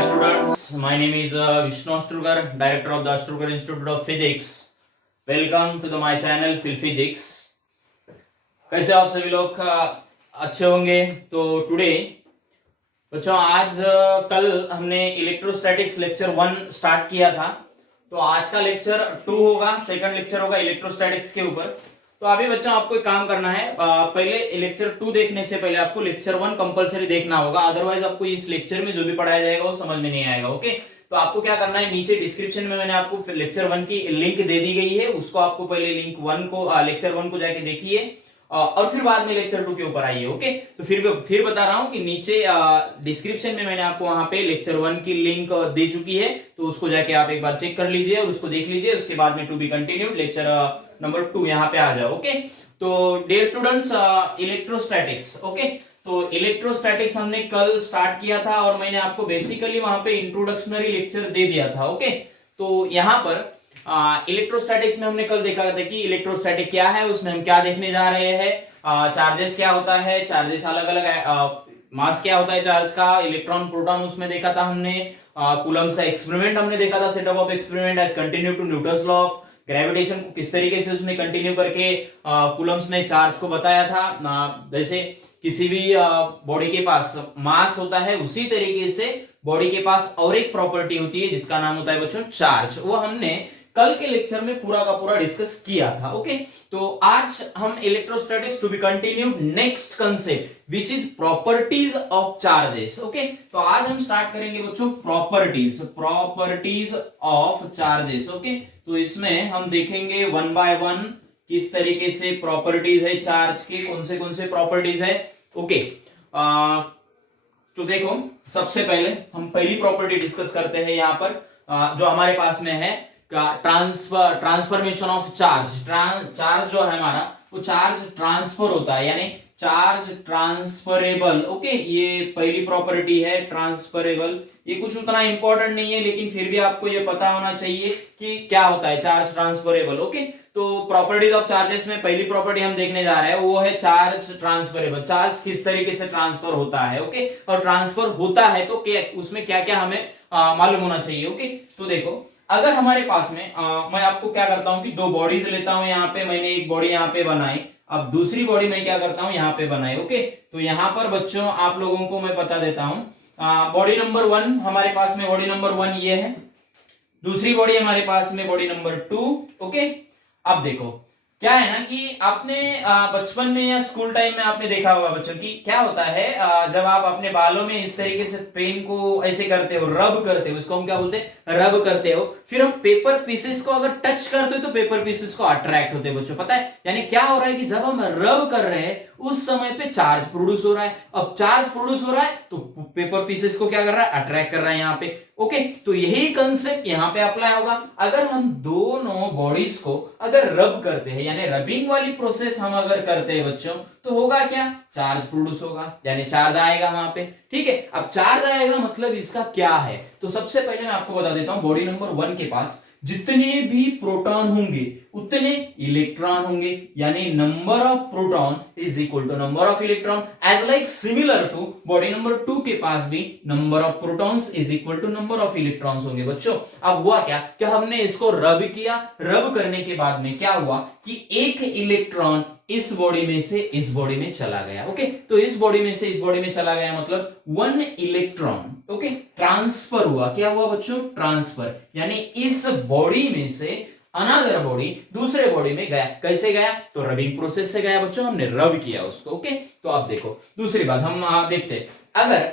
Hi students, my name is Vishnu Astrugar, Director of the Astrugar Institute of Physics. Welcome to my channel Phil Physics. कैसे आप सभी लोग अच्छे होंगे? तो टुडे बच्चों आज कल हमने इलेक्ट्रोस्टैटिक्स लेक्चर 1 स्टार्ट किया था, तो आज का लेक्चर 2 होगा, सेकंड लेक्चर होगा इलेक्ट्रोस्टैटिक्स के ऊपर। तो अभी बच्चों आपको एक काम करना है, पहले लेक्चर 2 देखने से पहले आपको लेक्चर 1 कंपलसरी देखना होगा, अदरवाइज आपको इस लेक्चर में जो भी पढ़ाया जाएगा वो समझ में नहीं आएगा। ओके, तो आपको क्या करना है, नीचे डिस्क्रिप्शन में मैंने आपको लेक्चर 1 की लिंक दे दी गई है, उसको आपको पहले लेक्चर 1 को जाके देखिए और फिर बाद में लेक्चर 2 के ऊपर आइए। ओके, तो फिर बता रहा हूं कि नीचे डिस्क्रिप्शन में मैंने आपको वहां पे लेक्चर 1 की लिंक दे चुकी है, तो उसको जाके आप एक बार चेक कर लीजिए और उसको देख लीजिए। उसके बाद में to be continued lecture number 2 यहाँ पे आ जाओ। ओके, तो डियर स्टूडेंट्स, इलेक्ट्रोस्टैटिक्स। ओके, तो इलेक्ट्रोस्टैटिक्स हमने कल स्टार्ट किया था और मैंने आपको बेसिकली वहां पे इंट्रोडक्शनरी लेक्चर दे दिया था। ओके, तो यहाँ पर इलेक्ट्रोस्टैटिक्स में हमने कल देखा था कि इलेक्ट्रोस्टैटिक क्या है, उसमें हम क्या देखने जा रहे हैं, चार्जेस क्या होता है, चार्जेस अलग अलग, मास क्या होता है चार्ज का, इलेक्ट्रॉन प्रोटॉन उसमें देखा था हमने, कूलम्स का एक्सपेरिमेंट हमने देखा था, setup of experiment as continue to Newton's law of gravitation को किस तरीके से उसमें कंटिन्यू करके कूलम्स ने चार्ज को बताया था। जैसे किसी भी बॉडी के पास मास होता है, उसी तरीके से बॉडी के पास और एक प्रॉपर्टी होती है जिसका नाम होता है बच्चों चार्ज। वो हमने कल के लेक्चर में पूरा का पूरा डिस्कस किया था। ओके, तो आज हम electrostatics to be continued next concept which is properties of charges. Okay, तो आज हम स्टार्ट करेंगे बच्चों प्रॉपर्टीज ऑफ चार्जेस। ओके, तो इसमें हम देखेंगे 1 बाय 1 किस तरीके से प्रॉपर्टीज है चार्ज के, कौन से प्रॉपर्टीज है। ओके, तो देखो सबसे पहले हम पहली प्रॉपर्टी डिस्कस करते हैं यहाँ पर, जो हमारे पास में है ट्रांसफॉर्मेशन ऑफ चार्ज। चार्ज जो है हमारा वो चार्ज ट्रांसफर होता है, यानी चार्ज ट्रांसफरेबल। ओके, ये पहली प्रॉपर्टी है ट्रांसफरेबल। ये कुछ उतना इंपॉर्टेंट नहीं है, लेकिन फिर भी आपको ये पता होना चाहिए कि क्या होता है चार्ज ट्रांसफरेबल। ओके, तो प्रॉपर्टीज ऑफ चार्जेस में पहली प्रॉपर्टी हम देखने जा रहे हैं वो है चार्ज ट्रांसफरेबल। चार्ज किस तरीके से ट्रांसफर होता है। ओके, और ट्रांसफर होता है तो उसमें क्या क्या हमें मालूम होना चाहिए। ओके, तो देखो अगर हमारे पास में मैं आपको क्या करता हूं कि दो बॉडीज लेता हूं, यहाँ पे मैंने एक बॉडी यहाँ पे बनाई, अब दूसरी बॉडी मैं क्या करता हूं यहाँ पे बनाई। ओके, तो यहाँ पर बच्चों आप लोगों को मैं बता देता हूं, बॉडी नंबर 1 हमारे पास में, बॉडी नंबर 1 ये है, दूसरी बॉडी हमारे पास में बॉडी नंबर 2। ओके, अब देखो क्या है ना कि आपने बचपन में या स्कूल टाइम में आपने देखा होगा बच्चों की क्या होता है, जब आप अपने बालों में इस तरीके से पेन को ऐसे करते हो, रब करते हो, इसको हम क्या बोलते हैं, रब करते हो, फिर हम पेपर पीसेस को अगर टच करते हो तो पेपर पीसेस को अट्रैक्ट होते हैं बच्चों। पता है यानी क्या हो रहा है कि जब हम रब कर रहे हैं उस समय पे चार्ज प्रोड्यूस हो रहा है। अब चार्ज प्रोड्यूस हो रहा है तो पेपर पीसेस को क्या कर रहा है, अट्रैक्ट कर रहा है यहाँ पे। ओके, तो यही कंसेप्ट यहाँ पे अप्लाई होगा। अगर हम दोनों बॉडीज को अगर रब करते हैं, यानी रबिंग वाली प्रोसेस हम अगर करते हैं बच्चों, तो होगा क्या, चार्ज प्रोड्यूस होगा, यानी चार्ज आएगा वहां पे। ठीक है, अब चार्ज आएगा मतलब इसका क्या है, तो सबसे पहले मैं आपको बता देता हूं, बॉडी नंबर 1 के पास जितने भी प्रोटॉन होंगे उतने इलेक्ट्रॉन होंगे, यानी number of proton is equal to number of electron. As like similar to body number 2 के पास भी number of protons is equal to number of electrons होंगे बच्चों। अब हुआ क्या कि हमने इसको रब किया, रब करने के बाद में क्या हुआ कि एक इलेक्ट्रॉन इस बॉडी में से इस बॉडी में चला गया। ओके, तो इस बॉडी में से इस बॉडी में चला गया मतलब 1 इलेक्ट्रॉन ओके ट्रांसफर हुआ। क्या हुआ बच्चों, ट्रांसफर, यानी इस बॉडी में से अनदर बॉडी दूसरे बॉडी में गया। कैसे गया, तो रबिंग प्रोसेस से गया बच्चों, हमने रब किया उसको। ओके, तो अब देखो दूसरी बात हम देखते हैं, अगर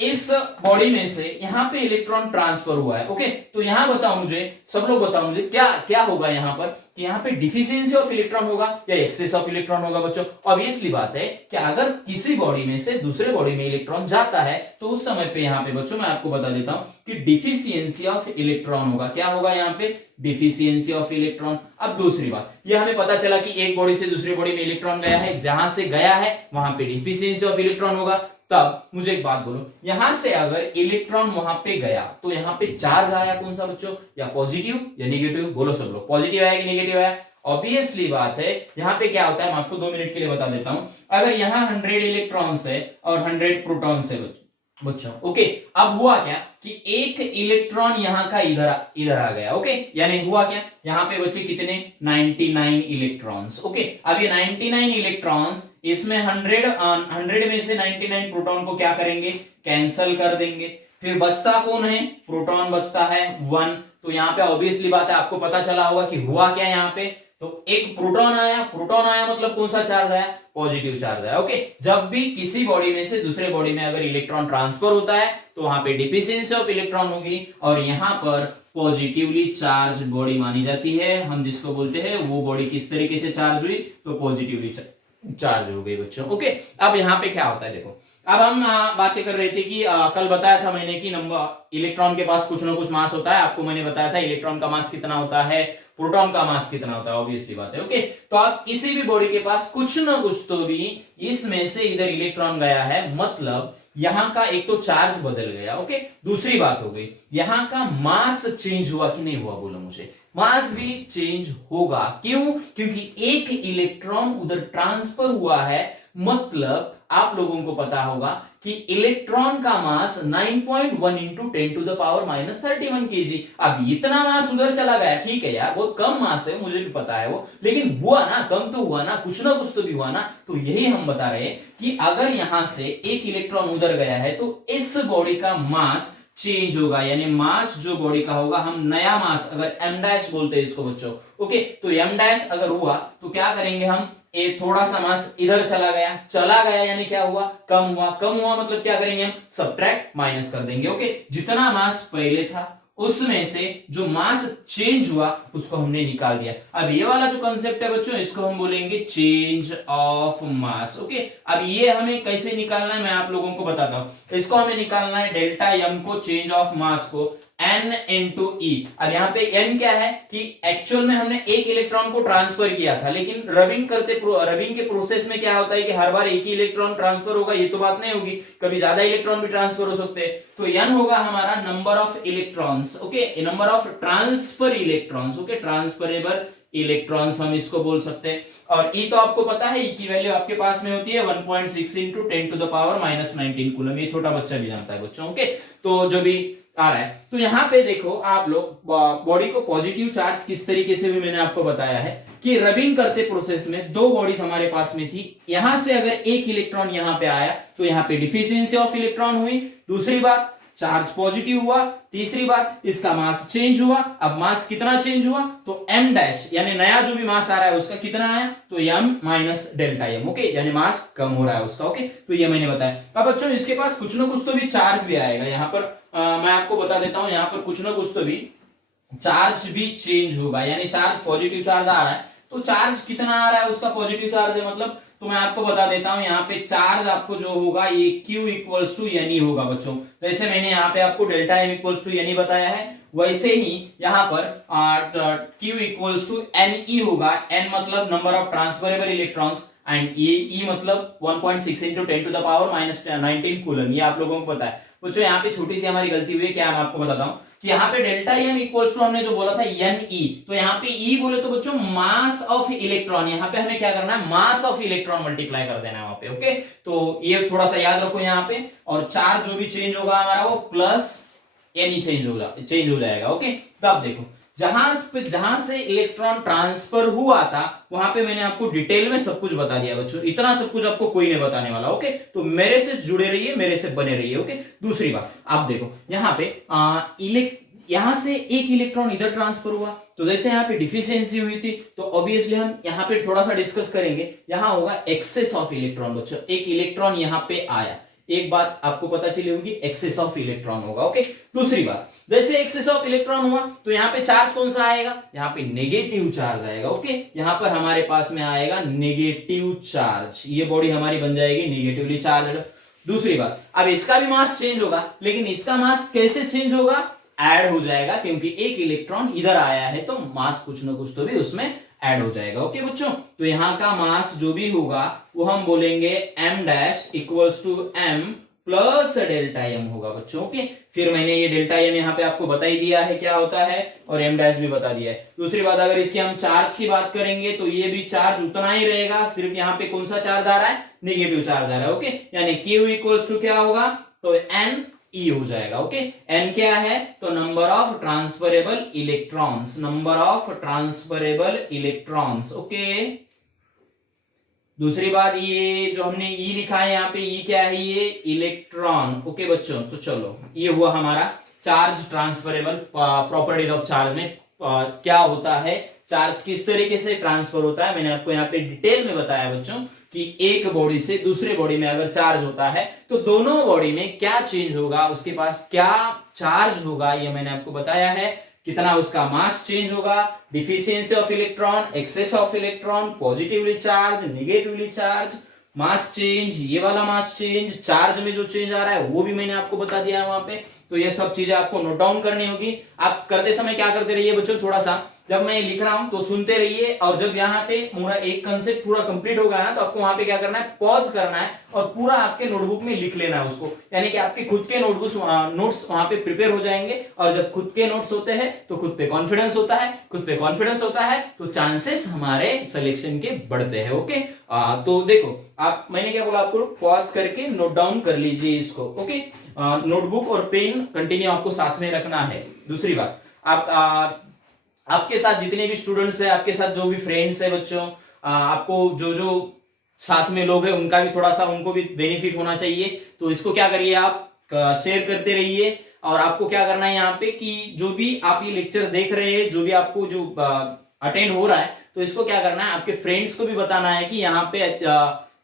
इस बॉडी में से यहां पे इलेक्ट्रॉन ट्रांसफर हुआ है। ओके, तो यहां बताओ मुझे, सब लोग बताओ मुझे क्या क्या होगा यहाँ पर, कि यहाँ पे डिफिशियंसी ऑफ इलेक्ट्रॉन होगा या एक्सेस ऑफ इलेक्ट्रॉन होगा बच्चों। ऑब्वियसली बात है कि अगर किसी बॉडी में से दूसरे बॉडी में इलेक्ट्रॉन जाता है तो उस समय पे यहाँ पे बच्चों मैं आपको बता देता हूं कि डिफिशियंसी ऑफ इलेक्ट्रॉन होगा। क्या होगा यहाँ पे, डिफिशियंसी ऑफ इलेक्ट्रॉन। अब दूसरी बात, ये हमें पता चला कि एक बॉडी से दूसरी बॉडी में इलेक्ट्रॉन गया है, जहां से गया है वहां पे डिफिशियंसी ऑफ इलेक्ट्रॉन होगा। तब मुझे एक बात बोलो, यहां से अगर इलेक्ट्रॉन वहां पे गया तो यहां पे चार्ज आया कौन सा बच्चों, या पॉजिटिव या नेगेटिव, बोलो सब लोग, पॉजिटिव आया कि नेगेटिव आया। ऑब्वियसली बात है यहां पे क्या होता है, मैं आपको 2 मिनट के लिए बता देता हूं। अगर यहां 100 इलेक्ट्रॉन्स है और 100 प्रोटॉन्स है बच्चों ओके। अब हुआ क्या कि एक इलेक्ट्रॉन यहां का इधर आ गया। ओके, यानी हुआ क्या, यहां पे बचे कितने 99 इलेक्ट्रॉन्स। ओके, अब ये 99 इलेक्ट्रॉन्स, इसमें 100 में से 99 प्रोटॉन को क्या करेंगे, कैंसल कर देंगे। फिर बचता कौन है, प्रोटॉन बचता है 1। तो यहाँ पे ऑब्वियसली बात है, आपको पता चला होगा कि हुआ क्या यहाँ पे, तो एक प्रोटॉन आया, प्रोटॉन आया मतलब कौन सा चार्ज आया, पॉजिटिव चार्ज आया। ओके, जब भी किसी बॉडी में से दूसरे बॉडी में अगर इलेक्ट्रॉन ट्रांसफर होता है तो वहां पे डिफिशियंसी ऑफ इलेक्ट्रॉन होगी, और यहां पर पॉजिटिवली चार्ज बॉडी मानी जाती है। हम जिसको बोलते हैं वो बॉडी किस तरीके से चार्ज हुई, तो पॉजिटिवली चार्ज हो गई बच्चों। ओके, अब यहाँ पे क्या होता है देखो, अब हम बातें कर रहे थे कि कल बताया था मैंने कि नंबर इलेक्ट्रॉन के पास कुछ ना कुछ मास होता है। आपको मैंने बताया था इलेक्ट्रॉन का मास कितना होता है, प्रोटॉन का मास कितना होता है, ऑब्वियसली बात है। ओके, तो आप किसी भी बॉडी के पास कुछ ना कुछ तो भी इसमें से इधर इलेक्ट्रॉन गया है, मतलब यहां का एक तो चार्ज बदल गया। ओके, दूसरी बात हो गई यहां का मास चेंज हुआ कि नहीं हुआ, बोलो मुझे। मास भी चेंज होगा, क्यों, क्योंकि एक इलेक्ट्रॉन उधर ट्रांसफर हुआ है, मतलब आप लोगों को पता होगा कि इलेक्ट्रॉन का mass 9.1 into 10 to the power -31 kg। अब इतना मास उधर चला गया, ठीक है यार, बहुत कम मास है, मुझे भी पता है वो, लेकिन हुआ ना, कम तो हुआ ना कुछ तो भी हुआ ना। तो यही हम बता रहे हैं कि अगर यहां से एक इलेक्ट्रॉन उधर गया है तो इस बॉडी का मास चेंज होगा, यानी मास जो बॉडी का होगा, हम नया मास, अगर m डैश बोलते हैं इसको बच्चों। ओके, तो m डैश अगर हुआ तो क्या करेंगे हम, एक थोड़ा सा मास इधर चला गया यानी क्या हुआ, कम हुआ मतलब क्या करेंगे हम, सब्ट्रैक्ट माइनस कर देंगे। ओके, जितना मास पहले था उसमें से जो मास चेंज हुआ उसको हमने निकाल दिया। अब ये वाला जो कंसेप्ट है बच्चों, इसको हम बोलेंगे चेंज ऑफ मास। ओके, अब ये हमें कैसे निकालना है मैं आप लोगों को बताता हूं। इसको हमें निकालना है डेल्टा एम को, चेंज ऑफ मास को n इंटू ई। अब यहाँ पे n क्या है कि एक्चुअल में हमने एक इलेक्ट्रॉन को ट्रांसफर किया था, लेकिन रबिंग के प्रोसेस में क्या होता है कि हर बार एक ही इलेक्ट्रॉन ट्रांसफर होगा, ये तो बात नहीं होगी, कभी ज्यादा इलेक्ट्रॉन भी ट्रांसफर हो सकते हैं। तो n होगा हमारा number of electrons. Okay, number of transfer electrons. Okay, transferable electrons हम इसको बोल सकते हैं। और ई तो आपको पता है, ई की वैल्यू आपके पास में होती है 1.6 into 10 to the power -19 coulomb. ये छोटा बच्चा भी जानता है बच्चों। ओके, तो जो भी आ रहा है, तो यहां पे देखो आप लोग बॉडी को पॉजिटिव चार्ज किस तरीके से भी मैंने आपको बताया है कि रबिंग करते प्रोसेस में दो बॉडीज हमारे पास में थी, यहां से अगर एक इलेक्ट्रॉन यहां पे आया तो यहां पे डिफिशियंसी ऑफ इलेक्ट्रॉन हुई। दूसरी बात, चार्ज पॉजिटिव हुआ। तीसरी बात, इसका मास चेंज हुआ। अब मास कितना चेंज हुआ, तो m डैश यानी नया जो भी मास आ रहा है उसका कितना आया, तो m minus delta m। Okay, यानी मास कम हो रहा है उसका। ओके, तो ये मैंने बताया। अब बच्चों इसके पास कुछ ना कुछ तो भी चार्ज भी आएगा, यहाँ पर मैं आपको बता देता हूं, यहाँ पर कुछ ना कुछ तो भी चार्ज भी चेंज होगा, यानी चार्ज पॉजिटिव चार्ज आ रहा है, तो चार्ज कितना आ रहा है उसका, पॉजिटिव चार्ज है मतलब, तो मैं आपको बता देता हूं, यहाँ पे चार्ज आपको जो होगा ये Q इक्वल्स टू एन होगा बच्चों। जैसे मैंने यहाँ पे आपको delta M equals to N बताया है, वैसे ही यहाँ पर Q इक्वल्स टू NE होगा। N मतलब number of transferable electrons and E मतलब 1.6 into 10 to the power -19 coulomb. ये आप लोगों को पता है बच्चों। यहाँ पे छोटी सी हमारी गलती हुई है, क्या मैं आपको बताता हूँ कि यहाँ पे डेल्टा एम इक्वल्स टू हमने जो बोला था एन ई, तो यहाँ पे ई बोले तो बच्चों मास ऑफ इलेक्ट्रॉन, यहाँ पे हमें क्या करना है, मास ऑफ इलेक्ट्रॉन मल्टीप्लाई कर देना है वहां पे। ओके, तो ये थोड़ा सा याद रखो यहाँ पे। और चार्ज जो भी चेंज होगा हमारा वो प्लस एन ई चेंज हो जाएगा। ओके, तो अब देखो जहां से इलेक्ट्रॉन ट्रांसफर हुआ था वहां पे मैंने आपको डिटेल में सब कुछ बता दिया बच्चों, इतना सब कुछ आपको कोई नहीं बताने वाला। ओके, तो मेरे से जुड़े रहिए, मेरे से बने रहिए। ओके, दूसरी बात आप देखो यहाँ पे यहां से एक इलेक्ट्रॉन इधर ट्रांसफर हुआ, तो जैसे यहाँ पे डिफिशियंसी हुई थी, तो ऑब्वियसली हम यहाँ पे थोड़ा सा डिस्कस करेंगे। यहाँ होगा एक्सेस ऑफ इलेक्ट्रॉन बच्चों, एक इलेक्ट्रॉन यहाँ पे आया, एक बात आपको पता चली होगी, एक्सेस ऑफ इलेक्ट्रॉन होगा। ओके, दूसरी बात, जैसे एक्सेस ऑफ इलेक्ट्रॉन हुआ तो यहाँ पे चार्ज कौन सा आएगा, यहाँ पे नेगेटिव चार्ज आएगा। ओके, यहाँ पर हमारे पास में आएगा नेगेटिव चार्ज, ये बॉडी हमारी बन जाएगी नेगेटिवली चार्ज। दूसरी बात, अब इसका भी मास चेंज होगा, लेकिन इसका मास कैसे चेंज होगा, ऐड हो जाएगा, क्योंकि एक इलेक्ट्रॉन इधर आया है तो मास कुछ ना कुछ तो भी उसमें ऐड हो जाएगा। ओके बच्चों, तो यहाँ का मास जो भी होगा वो हम बोलेंगे m dash equals to m plus delta m होगा बच्चों। ओके, फिर मैंने ये डेल्टा m यहाँ पे आपको बता ही दिया है क्या होता है, और m डैश भी बता दिया है। दूसरी बात, अगर इसके हम चार्ज की बात करेंगे तो ये भी चार्ज उतना ही रहेगा, सिर्फ यहाँ पे कौन सा चार्ज आ रहा है, नेगेटिव चार्ज आ रहा है। ओके, यानी Q इक्वल्स टू क्या होगा, तो एन ई हो जाएगा। ओके, एन क्या है? तो number of transferable electrons, number of transferable electrons. Okay, दूसरी बात, ये जो हमने ई लिखा है यहाँ पे, ई क्या है? ये इलेक्ट्रॉन। ओके बच्चों, तो चलो ये हुआ हमारा charge transferable properties of charge में क्या होता है, चार्ज किस तरीके से ट्रांसफर होता है। मैंने आपको यहाँ पे डिटेल में बताया बच्चों कि एक बॉडी से दूसरे बॉडी में अगर चार्ज होता है तो दोनों बॉडी में क्या चेंज होगा, उसके पास क्या चार्ज होगा, ये मैंने आपको बताया है। कितना उसका मास चेंज होगा, deficiency of electron, excess of electron, positively charge, negatively charge, mass change, ये वाला मास चेंज, चार्ज में जो चेंज आ रहा है वो भी मैंने आपको बता दिया है वहां पे। तो ये सब चीजें आपको नोट डाउन करनी होगी। आप करते समय क्या करते रहिए बच्चों, थोड़ा सा जब मैं लिख रहा हूं तो सुनते रहिए, और जब यहाँ पे पूरा एक कंसेप्ट पूरा कंप्लीट हो गया ना तो आपको वहां पे क्या करना है, पॉज करना है और पूरा आपके नोटबुक में लिख लेना है उसको। यानी कि आपके खुद के नोट्स वहां पे प्रिपेयर हो जाएंगे, और जब खुद के नोट्स होते हैं तो खुद पे कॉन्फिडेंस होता है, खुद पे कॉन्फिडेंस होता है तो चांसेस हमारे सिलेक्शन के बढ़ते हैं। ओके, तो देखो आप, मैंने क्या बोला आपको, पॉज करके नोट डाउन कर लीजिए इसको। ओके, नोटबुक और पेन कंटिन्यू आपको साथ में रखना है। दूसरी बात, आप आपके साथ जितने भी स्टूडेंट्स हैं, आपके साथ जो भी फ्रेंड्स है बच्चों, आपको जो जो साथ में लोग हैं उनका भी थोड़ा सा, उनको भी बेनिफिट होना चाहिए। तो इसको क्या करिए, आप शेयर करते रहिए। और आपको क्या करना है यहाँ पे कि जो भी आप ये लेक्चर देख रहे हैं, जो भी आपको जो अटेंड हो रहा है, तो इसको क्या करना है, आपके फ्रेंड्स को भी बताना है कि यहाँ पे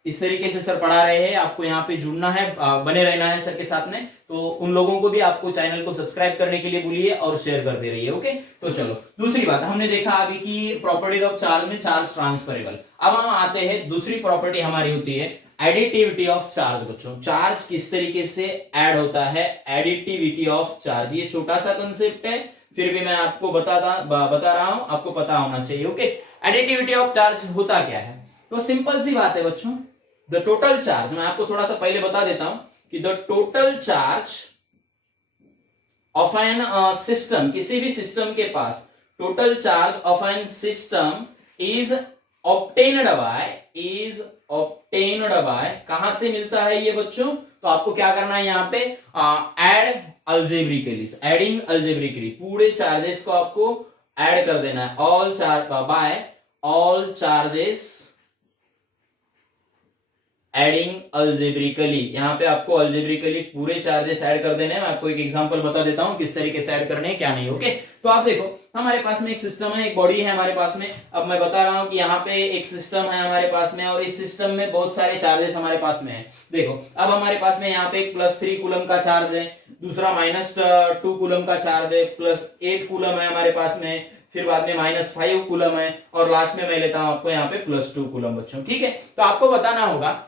इस तरीके से सर पढ़ा रहे हैं, आपको यहाँ पे जुड़ना है, बने रहना है सर के साथ में। तो उन लोगों को भी आपको चैनल को सब्सक्राइब करने के लिए बोलिए और शेयर करते रहिए। ओके, तो चलो दूसरी बात, हमने देखा अभी की प्रॉपर्टीज ऑफ चार्ज में चार्ज ट्रांसफरेबल। अब हम आते हैं दूसरी प्रॉपर्टी हमारी होती है एडिटिविटी ऑफ चार्ज। बच्चों, चार्ज किस तरीके से ऐड होता है, एडिटिविटी ऑफ चार्ज, ये छोटा सा कंसेप्ट है, फिर भी मैं आपको बता रहा हूं, आपको पता होना चाहिए। ओके, एडिटिविटी ऑफ चार्ज होता क्या है? तो सिंपल सी बात है बच्चों, द टोटल चार्ज, मैं आपको थोड़ा सा पहले बता देता हूं कि the total charge of an system, किसी भी सिस्टम के पास total charge of an system is obtained by, कहां से मिलता है ये बच्चों? तो आपको क्या करना है यहाँ पे, एड अल्जेब्रिकली, एडिंग अल्जेब्रिकली, पूरे चार्जेस को आपको ऐड कर देना है, all charge by all charges adding algebraically. यहाँ पे आपको अल्जेब्रिकली पूरे चार्जेस ऐड कर देने हैं। मैं आपको एक एग्जांपल बता देता हूँ किस तरीके से ऐड करने हैं, क्या नहीं। ओके, तो आप देखो हमारे पास में एक सिस्टम है, एक बॉडी है हमारे पास में। अब मैं बता रहा हूँ कि यहाँ पे एक सिस्टम है हमारे पास में, और इस सिस्टम में बहुत सारे चार्जेस हमारे पास में है। देखो अब हमारे पास में यहाँ पे एक +3 कूलम का चार्ज है, दूसरा -2 कूलम का चार्ज है, +8 कूलम है हमारे पास में, फिर बाद में -5 कूलम है, और लास्ट में मैं लेता हूं आपको यहाँ पे +2 कूलम बच्चों। ठीक है, तो आपको बताना होगा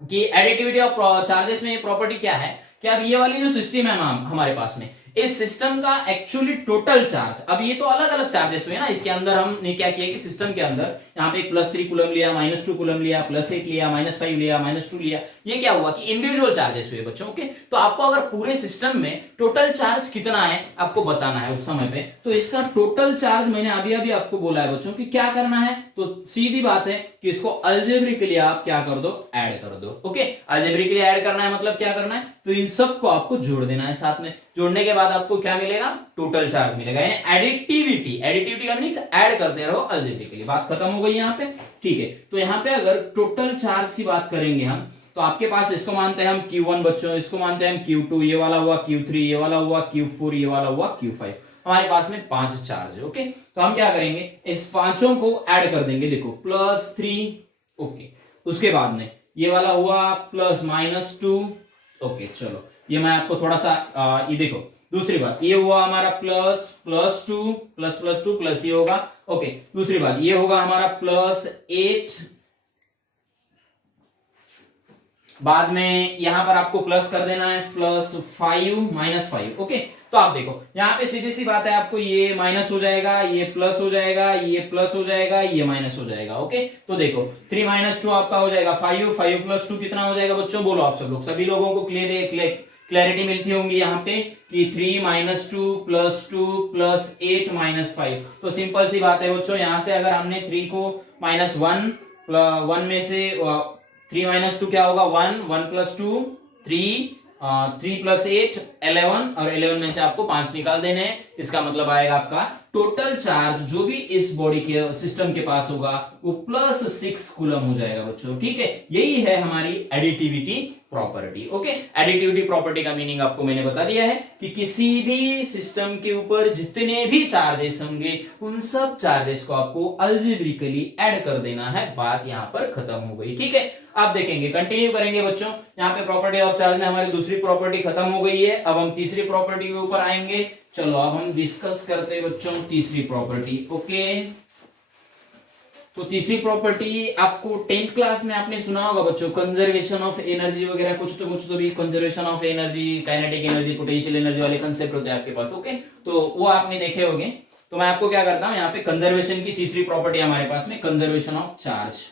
कि एडिटिविटी ऑफ चार्जेस में ये प्रॉपर्टी क्या है कि अब ये वाली जो सिस्टम है हमारे पास में, इस सिस्टम का एक्चुअली टोटल चार्ज, अब ये तो अलग अलग चार्जेस हुए ना, इसके अंदर हमने क्या किया कि सिस्टम के अंदर यहाँ पे एक +3 कूलम लिया, -2 कूलम लिया, +8 लिया, -5 लिया, -2 लिया, ये क्या हुआ कि इंडिविजुअल चार्जेस हुए बच्चों। ओके, तो आपको अगर पूरे सिस्टम में टोटल चार्ज कितना है आपको बताना है उस समय पे, तो इसका टोटल चार्ज मैंने अभी अभी आपको बोला है बच्चों कि क्या करना है, तो सीधी बात है कि इसको अल्जेब्रिकली आप क्या कर दो, ऐड कर दो। ओके, अल्जेब्रिकली ऐड करना है मतलब क्या करना है, तो इन सब को आपको जोड़ देना है साथ में। जोड़ने के बाद आपको क्या मिलेगा, टोटल चार्ज मिलेगा, यानी एडिटिविटी का मींस ऐड करते रहो अल्जेब्रिकली। बात खत्म हो गई यहाँ पे। ठीक है, तो यहाँ पे अगर टोटल चार्ज की बात करेंगे हम, तो आपके पास इसको मानते हैं हम Q1 बच्चों, इसको मानते हैं हम Q2, ये वाला हुआ Q3, ये वाला हुआ Q4, ये वाला हुआ Q5। हमारे पास में 5 चार्ज है। ओके, तो हम क्या करेंगे, इस पांचों को ऐड कर देंगे। देखो +3, ओके, उसके बाद में ये वाला हुआ +-2। ओके, चलो ये मैं आपको थोड़ा सा ये देखो, दूसरी बात ये हुआ हमारा ++2 प्लस ये होगा। ओके, दूसरी बात ये होगा हमारा +8, बाद में यहां पर आपको प्लस कर देना है +5 -5। ओके, तो आप देखो यहाँ पे सीधी सी बात है, आपको ये माइनस हो जाएगा, ये प्लस हो जाएगा, ये प्लस हो जाएगा, ये माइनस हो जाएगा। ओके, तो देखो 3 - 2 आपका हो जाएगा 5, 5 + 2 कितना हो जाएगा बच्चों, बोलो आप सब लोग, सभी लोगों को क्लैरिटी मिलती होंगी यहाँ पे कि 3 - 2 + 2 + 8 - 5। तो सिंपल सी बात है बच्चों, यहां से अगर हमने 3 को -1 में से 3 - 2 क्या होगा, 1 + 2 3 3 + 8 11 और 11 में से आपको 5 निकाल देने हैं। इसका मतलब आएगा आपका टोटल चार्ज जो भी इस बॉडी के सिस्टम के पास होगा वो +6 कूलम हो जाएगा बच्चों। ठीक है, यही है हमारी additivity property. Okay, additivity property का मीनिंग आपको मैंने बता दिया है कि किसी भी सिस्टम के ऊपर जितने भी चार्जेस होंगे उन सब चार्जेस को आपको अलजेब्रिकली ऐड कर देना है। बात यहां पर खत्म हो गई। ठीक है, आप देखेंगे, कंटिन्यू करेंगे बच्चों। यहाँ पे प्रॉपर्टी ऑफ चार्ज में हमारी दूसरी प्रॉपर्टी खत्म हो गई है। अब हम तीसरी प्रॉपर्टी के ऊपर आएंगे। चलो अब हम डिस्कस करते हैं बच्चों तीसरी प्रॉपर्टी। ओके, तो तीसरी प्रॉपर्टी आपको 10th क्लास में आपने सुना होगा बच्चों, कंजर्वेशन ऑफ एनर्जी वगैरह कुछ तो भी, conservation of energy, kinetic energy, potential energy वाले कंसेप्ट होते हैं आपके पास। ओके, तो वो आपने देखे होंगे। तो मैं आपको क्या करता हूं, यहाँ पे कंजर्वेशन की तीसरी प्रॉपर्टी हमारे पास में conservation of charge.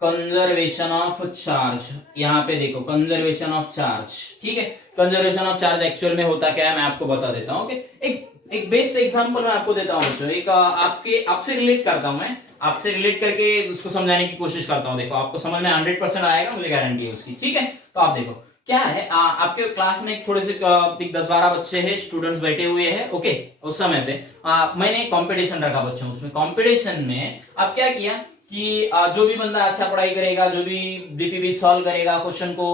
Conservation of charge, यहां पे देखो कंजर्वेशन ऑफ चार्ज। ठीक है, कंजर्वेशन ऑफ चार्ज एक्चुअल में होता क्या है मैं आपको बता देता हूं। एक बेस्ट एग्जांपल मैं आपको देता हूं बच्चों। एक आपसे रिलेट करता हूं, मैं आपसे रिलेट करके उसको समझाने की कोशिश करता हूं। देखो आपको समझ में 100% आएगा, मुझे गारंटी है उसकी। ठीक है, तो आप देखो क्या है, आपके क्लास में थोड़े से 10-12 बच्चे हैं, स्टूडेंट्स बैठे हुए हैं। ओके, उस समय पे मैंने कंपटीशन रखा बच्चों। उसमें कंपटीशन में अब क्या किया कि जो भी बंदा अच्छा पढ़ाई करेगा, जो भी बीपीबी सॉल्व करेगा, क्वेश्चन को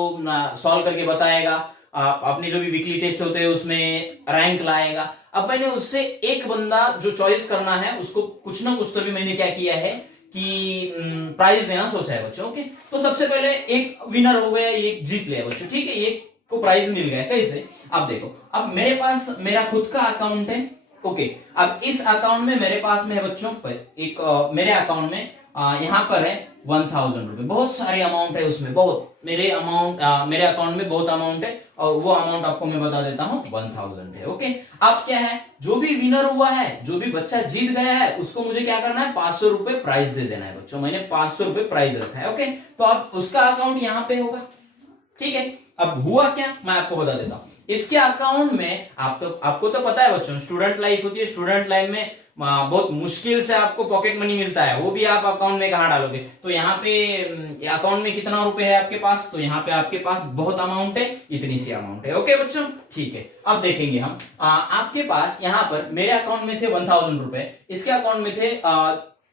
सॉल्व करके बताएगा, अपनी जो भी वीकली टेस्ट होते हैं उसमें रैंक लाएगा। अब मैंने उससे एक बंदा जो चॉइस करना है उसको कुछ ना कुछ तो भी मैंने क्या किया है कि प्राइज देना सोचा है बच्चों। ओके, तो सबसे पहले एक विनर हो गया, एक जीत लिया बच्चों। ठीक है, एक को प्राइज मिल गया। कैसे, अब देखो, अब मेरे पास मेरा खुद का अकाउंट है। ओके, अब इस अकाउंट में मेरे पास में है बच्चों एक मेरे अकाउंट में यहाँ पर है 1000 रुपए। बहुत सारी अमाउंट है उसमें, बहुत मेरे अकाउंट में बहुत अमाउंट है और वो अमाउंट आपको मैं बता देता हूँ 1000 है। ओके, अब क्या है, जो भी विनर हुआ है, जो भी बच्चा जीत गया है उसको मुझे क्या करना है, 500 रुपए प्राइज दे देना है बच्चों। मैंने 500 रुपए प्राइज रखा है। ओके, तो अब उसका अकाउंट यहाँ पे होगा। ठीक है, अब हुआ क्या मैं आपको बता देता हूँ। इसके अकाउंट में आपको तो पता है बच्चों, स्टूडेंट लाइफ होती है, स्टूडेंट लाइफ में बहुत मुश्किल से आपको पॉकेट मनी मिलता है, वो भी आप अकाउंट में कहां डालोगे। तो यहाँ पे अकाउंट में कितना रुपए है आपके पास, तो यहाँ पे आपके पास बहुत अमाउंट है, इतनी सी अमाउंट है। ओके बच्चों, ठीक है, अब देखेंगे हम आपके पास यहाँ पर मेरे अकाउंट में थे 1000 रुपए, इसके अकाउंट में थे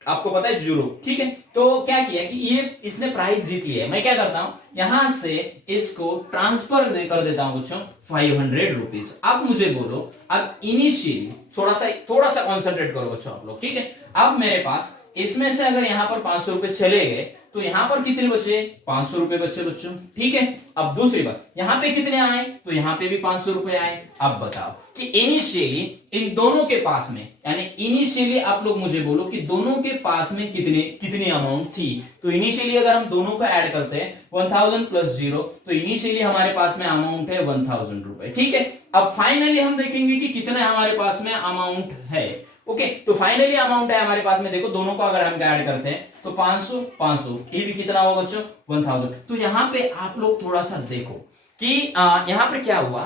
आपको पता है 0। ठीक है, तो क्या किया कि ये इसने प्राइज जीत लिया है। मैं क्या करता हूं, यहां से इसको ट्रांसफर कर देता हूं बच्चों 500 रुपीज। अब मुझे बोलो, अब इनिशियली थोड़ा सा कॉन्सेंट्रेट करो बच्चों आप लोग। ठीक है, अब मेरे पास इसमें से अगर यहाँ पर 500 रुपए चले गए तो यहाँ पर कितने बचे, 500 रुपए बचे बच्चों। ठीक है, अब दूसरी बात, यहाँ पे कितने आए, तो यहाँ पे भी 500 रुपए आए। अब बताओ कि इनिशियली इन दोनों के पास में, यानी इनिशियली आप लोग मुझे बोलो कि दोनों के पास में कितनी अमाउंट थी। तो इनिशियली अगर हम दोनों को ऐड करते हैं 1000 + 0, तो इनिशियली हमारे पास में अमाउंट है 1000 रुपए। ठीक है, अब फाइनली हम देखेंगे कि कितना हमारे पास में अमाउंट है। ओके, तो फाइनली अमाउंट है हमारे पास में, देखो दोनों को अगर हम ऐड करते हैं तो 500 ये भी कितना होगा बच्चों, 1000। तो यहां पे आप लोग थोड़ा सा देखो कि यहां पर क्या हुआ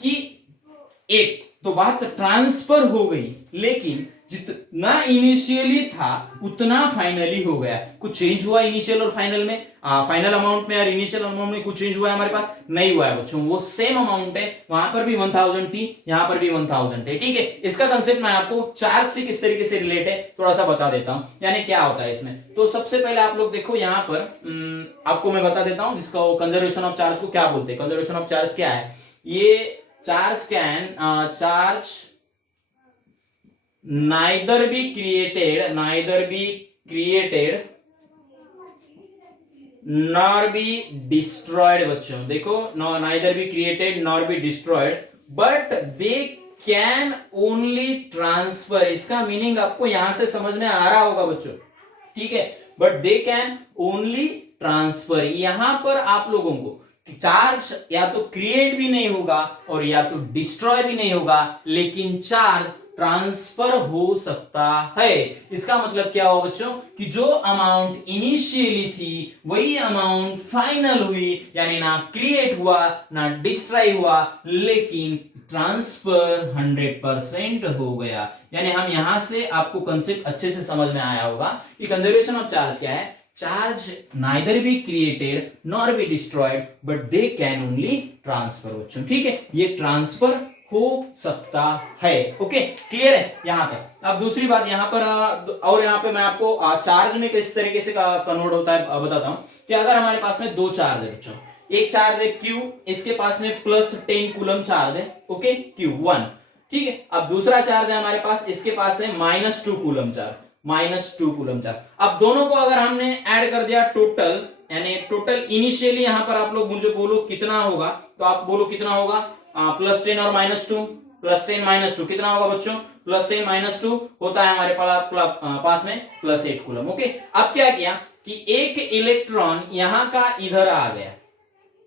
कि एक तो बात ट्रांसफर हो गई, लेकिन जितना इनिशियली था उतना फाइनली हो गया। कुछ चेंज हुआ इनिशियल और फाइनल में, फाइनल अमाउंट में और इनिशियल अमाउंट में कुछ चेंज हुआ है हमारे पास, नहीं हुआ है बच्चों, वो सेम अमाउंट है। वहां पर भी 1000 थी, यहां पर भी 1000 है। ठीक है, इसका कंसेप्ट मैं आपको चार्ज से किस तरीके से रिलेट है थोड़ा सा बता देता हूं, यानी क्या होता है इसमें। तो सबसे पहले आप लोग देखो, यहां पर आपको मैं बता देता हूं जिसका कंजर्वेशन ऑफ चार्ज को क्या बोलते हैं। कंजर्वेशन ऑफ चार्ज क्या है, ये charge neither be created nor be destroyed बच्चों। देखो, neither be created nor be destroyed but they can only transfer। इसका मीनिंग आपको यहां से समझ में आ रहा होगा बच्चों। ठीक है, but they can only transfer। यहां पर आप लोगों को चार्ज या तो क्रिएट भी नहीं होगा और या तो डिस्ट्रॉय भी नहीं होगा, लेकिन चार्ज ट्रांसफर हो सकता है। इसका मतलब क्या हुआ बच्चों कि जो अमाउंट इनिशियली थी वही अमाउंट फाइनल हुई, यानी ना क्रिएट हुआ ना डिस्ट्रॉय हुआ, लेकिन ट्रांसफर 100% हो गया। यानी हम यहां से आपको कंसेप्ट अच्छे से समझ में आया होगा कि कंजर्वेशन ऑफ चार्ज क्या है। Charge neither be created nor be destroyed but they can only transfer बच्चों, ठीक है, ये ट्रांसफर हो सकता है। ओके, क्लियर है यहाँ पे। अब दूसरी बात यहाँ पर और यहाँ पे मैं आपको चार्ज में किस तरीके से कन्वर्ट होता है बताता हूँ कि अगर हमारे पास में दो चार्ज है बच्चों, एक चार्ज है Q, इसके पास में +10 कूलम चार्ज है, ओके, Q1, ठीक है। अब दूसरा चार्ज है हमारे पास, इसके पास है -2 कूलम चार्ज, -2 कूलम चार्ज। अब दोनों को अगर हमने ऐड कर दिया टोटल, यानी टोटल इनिशियली यहाँ पर आप लोग मुझे बोलो कितना होगा, तो आप बोलो कितना होगा, +10 और -2, +10 -2 कितना होगा बच्चों, +10 -2 होता है हमारे पास में +8 कूलम। ओके, अब क्या किया कि एक इलेक्ट्रॉन यहां का इधर आ गया,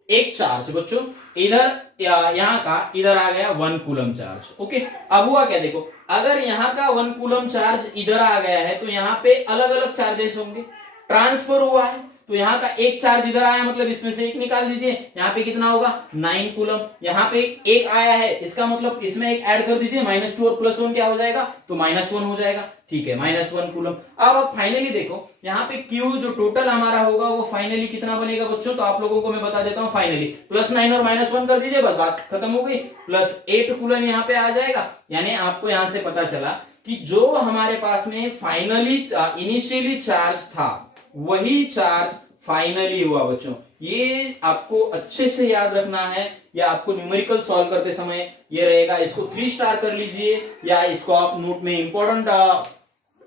एक चार्ज बच्चों इधर यहां का इधर आ गया 1 कूलम चार्ज। ओके, अब हुआ क्या देखो, अगर यहां का 1 कूलम चार्ज इधर आ गया है तो यहां पे अलग अलग चार्जेस होंगे, ट्रांसफर हुआ है तो यहाँ का एक चार्ज इधर आया, मतलब इसमें से एक निकाल दीजिए, यहाँ पे कितना होगा 9 कूलम, यहाँ पे एक आया है, इसका मतलब इसमें एक ऐड कर दीजिए, -2 और +1 क्या हो जाएगा, तो -1 हो जाएगा, ठीक है, -1 कूलम। अब आप फाइनली देखो यहाँ पे Q जो टोटल हमारा होगा वो फाइनली कितना बनेगा बच्चों, तो आप लोगों को मैं बता देता हूँ फाइनली, +9 और -1 कर दीजिए, बस बात खत्म हो गई, +8 कूलम यहाँ पे आ जाएगा। यानी आपको यहाँ से पता चला कि जो हमारे पास में फाइनली इनिशियली चार्ज था वही चार्ज फाइनली हुआ बच्चों। ये आपको अच्छे से याद रखना है, या आपको न्यूमेरिकल सॉल्व करते समय ये रहेगा, इसको 3 स्टार कर लीजिए या इसको आप नोट में इंपॉर्टेंट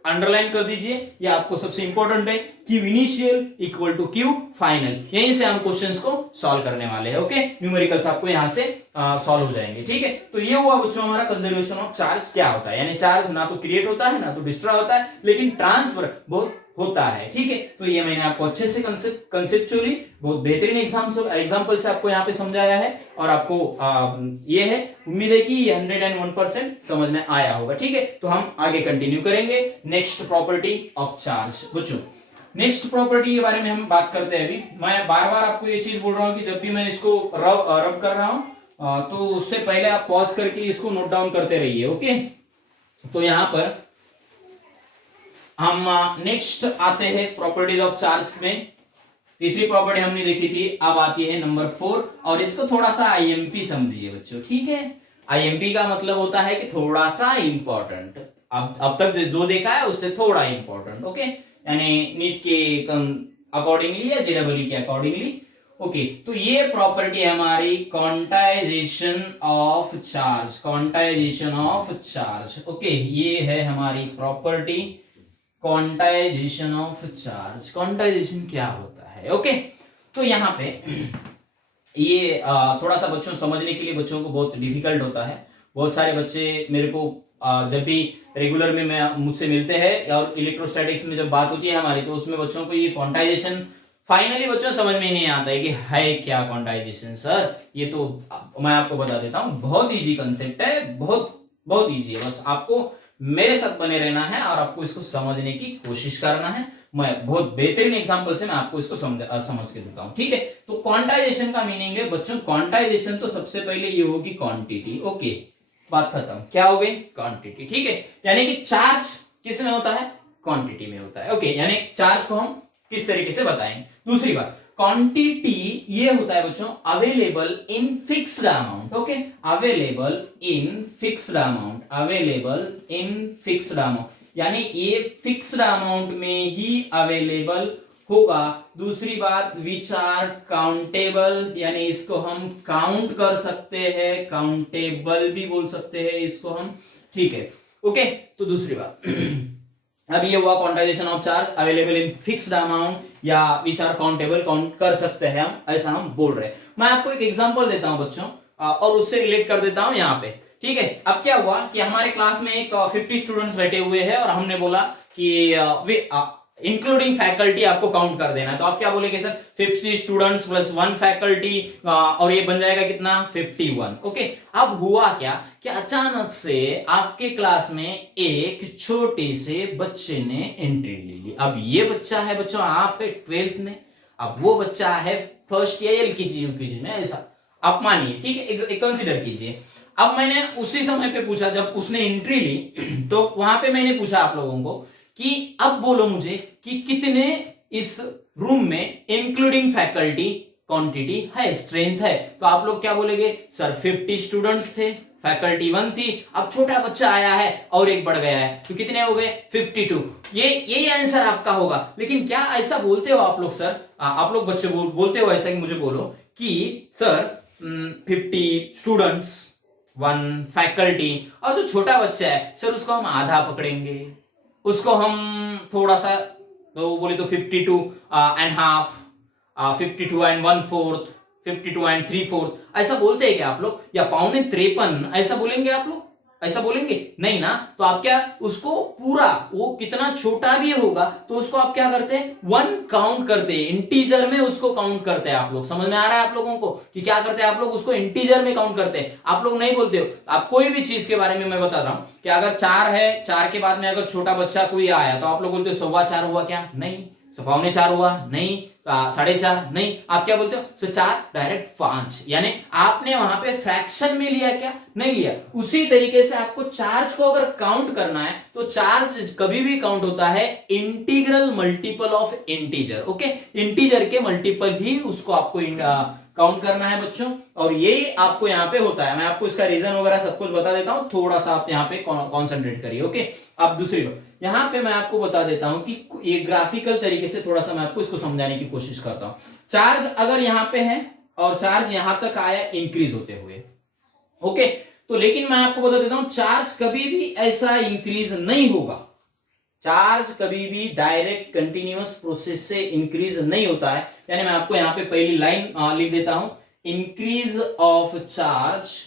अंडरलाइन कर दीजिए। ये आपको सबसे इंपॉर्टेंट है, Q initial equal to Q final, यहीं से हम क्वेश्चंस को सॉल्व करने वाले हैं। ओके, न्यूमेरिकल्स आपको यहां से सॉल्व हो जाएंगे, ठीक है। तो ये हुआ बच्चों हमारा कंजर्वेशन ऑफ चार्ज क्या होता है, यानी चार्ज ना तो क्रिएट होता है ना तो डिस्ट्रॉय होता है, लेकिन ट्रांसफर बहुत होता है, ठीक है। तो ये मैंने आपको अच्छे से कंसेप्चुअली बहुत बेहतरीन एग्जांपल से आपको यहाँ पे समझाया है, और आपको ये है, उम्मीद है कि ये 101% समझ में आया होगा, ठीक है। तो हम आगे कंटिन्यू करेंगे नेक्स्ट प्रॉपर्टी ऑफ चार्ज बच्चों। नेक्स्ट प्रॉपर्टी के बारे में हम बात करते हैं। अभी मैं बार बार आपको ये चीज बोल रहा हूँ कि जब भी मैं इसको रब कर रहा हूँ तो उससे पहले आप पॉज करके इसको नोट डाउन करते रहिए, ओके। तो यहां पर हम नेक्स्ट आते हैं प्रॉपर्टीज ऑफ चार्ज में। तीसरी प्रॉपर्टी हमने देखी थी, अब आती है नंबर 4, और इसको थोड़ा सा आईएमपी समझिए बच्चों, ठीक है। आईएमपी का मतलब होता है कि थोड़ा सा इंपॉर्टेंट, अब तक जो देखा है उससे थोड़ा इंपॉर्टेंट, ओके, यानी नीट के अकॉर्डिंगली या जेडब्ल्यू के अकॉर्डिंगली। ओके, तो ये प्रॉपर्टी है हमारी quantization of charge, quantization of charge. Okay, ये है हमारी property quantization of charge. Quantization क्या होता है, ओके। तो यहाँ पे ये थोड़ा सा बच्चों समझने के लिए बच्चों को बहुत डिफिकल्ट होता है। बहुत सारे बच्चे मेरे को जब भी रेगुलर में मैं मुझसे मिलते हैं और इलेक्ट्रोस्टैटिक्स में जब बात होती है हमारी, तो उसमें बच्चों को ये क्वांटाइजेशन फाइनली बच्चों समझ में नहीं आता है कि है क्या क्वांटाइजेशन सर। ये तो मैं आपको बता देता हूँ, बहुत इजी कंसेप्ट है, बहुत बहुत इजी है। बस आपको मेरे साथ बने रहना है और आपको इसको समझने की कोशिश करना है। मैं बहुत बेहतरीन एग्जांपल से मैं आपको इसको समझ के देता हूं, ठीक है। तो क्वांटाइजेशन का मीनिंग है बच्चों, क्वांटाइजेशन तो सबसे पहले ये होगी क्वांटिटी, ओके, बात खत्म। क्या हो गई, क्वांटिटी, ठीक है। यानी कि चार्ज किस में होता है, क्वांटिटी में होता है, ओके। यानी चार्ज को हम किस तरीके से बताएंगे। दूसरी बात, क्वांटिटी ये होता है बच्चों available in fixed amount, okay, available in fixed amount, available in fixed amount, यानी ये फिक्स्ड अमाउंट में ही अवेलेबल होगा। दूसरी बात, विच आर काउंटेबल, यानी इसको हम काउंट कर सकते हैं, काउंटेबल भी बोल सकते हैं इसको हम, ठीक है, ओके। तो दूसरी बात अब ये हुआ quantization of charge available in fixed amount, या विच आर काउंटेबल, काउंट कर सकते हैं हम, ऐसा हम बोल रहे हैं। मैं आपको एक एग्जांपल देता हूं बच्चों और उससे रिलेट कर देता हूं यहाँ पे, ठीक है। अब क्या हुआ कि हमारे क्लास में एक 50 स्टूडेंट्स बैठे हुए हैं और हमने बोला कि वे इंक्लूडिंग फैकल्टी आपको काउंट कर देना है। तो आप क्या बोलेंगे सर, 50 स्टूडेंट्स प्लस 1 फैकल्टी, और ये बन जाएगा कितना, 51, ओके। अब हुआ क्या कि अचानक से आपके क्लास में एक छोटे से बच्चे ने एंट्री ले ली। अब ये बच्चा है बच्चों आप 12th में, अब वो बच्चा है फर्स्ट या एलकेजी यूकेजी में, ऐसा आप मानिए, ठीक है, कंसिडर कीजिए। अब मैंने उसी समय पे पूछा जब उसने एंट्री ली, तो वहां पे मैंने पूछा आप लोगों को कि अब बोलो मुझे कि कितने इस रूम में इंक्लूडिंग फैकल्टी क्वांटिटी है, स्ट्रेंथ है। तो आप लोग क्या बोलेंगे, सर 50 स्टूडेंट्स थे, फैकल्टी 1 थी, अब छोटा बच्चा आया है और एक बढ़ गया है, तो कितने हो गए 52। यही आंसर आपका होगा। लेकिन क्या ऐसा बोलते हो आप लोग सर, आप लोग बच्चे बोलते हो ऐसा कि मुझे बोलो कि सर 50 स्टूडेंट्स 1 फैकल्टी, और जो छोटा बच्चा है सर उसको हम आधा पकड़ेंगे, उसको हम थोड़ा सा, तो बोले तो 52.5, 52.1/4, 52.3/4 ऐसा बोलते हैं क्या आप लोग, या 52.53 ऐसा बोलेंगे आप लोग, ऐसा बोलेंगे नहीं ना। तो आप क्या उसको पूरा, वो कितना छोटा भी होगा तो उसको आप क्या करते हैं, 1 काउंट करते हैं, इंटीजर में उसको काउंट करते हैं। आप लोग समझ में आ रहा है आप लोगों को कि क्या करते हैं, आप लोग उसको इंटीजर में काउंट करते हैं। आप लोग नहीं बोलते हो, आप कोई भी चीज के बारे में मैं बता रहा हूं कि अगर 4 है, 4 के बाद में अगर छोटा बच्चा कोई आया तो आप लोग बोलते हो 4.25 हुआ क्या, नहीं। 4.25 हुआ, नहीं। 4.5 नहीं, आप क्या बोलते हो, सो 4 डायरेक्ट 5, यानी आपने वहां पे फ्रैक्शन में लिया क्या, नहीं लिया। उसी तरीके से आपको चार्ज को अगर काउंट करना है तो चार्ज कभी भी काउंट होता है integral multiple of integer. Okay, integer के मल्टीपल ही उसको आपको काउंट करना है बच्चों, और ये आपको यहाँ पे होता है। मैं आपको इसका रीजन वगैरह सब कुछ बता देता हूं, थोड़ा सा आप यहाँ पे कॉन्सेंट्रेट करिए। ओके, अब दूसरी बात यहाँ पे मैं आपको बता देता हूं कि ये ग्राफिकल तरीके से थोड़ा सा मैं आपको इसको समझाने की कोशिश करता हूं। चार्ज अगर यहाँ पे है और चार्ज यहां तक आया इंक्रीज होते हुए, ओके, तो लेकिन मैं आपको बता देता हूं चार्ज कभी भी ऐसा इंक्रीज नहीं होगा। चार्ज कभी भी डायरेक्ट कंटिन्यूअस प्रोसेस से इंक्रीज नहीं होता है। यानी मैं आपको यहां पे पहली लाइन लिख देता हूं, increase of charge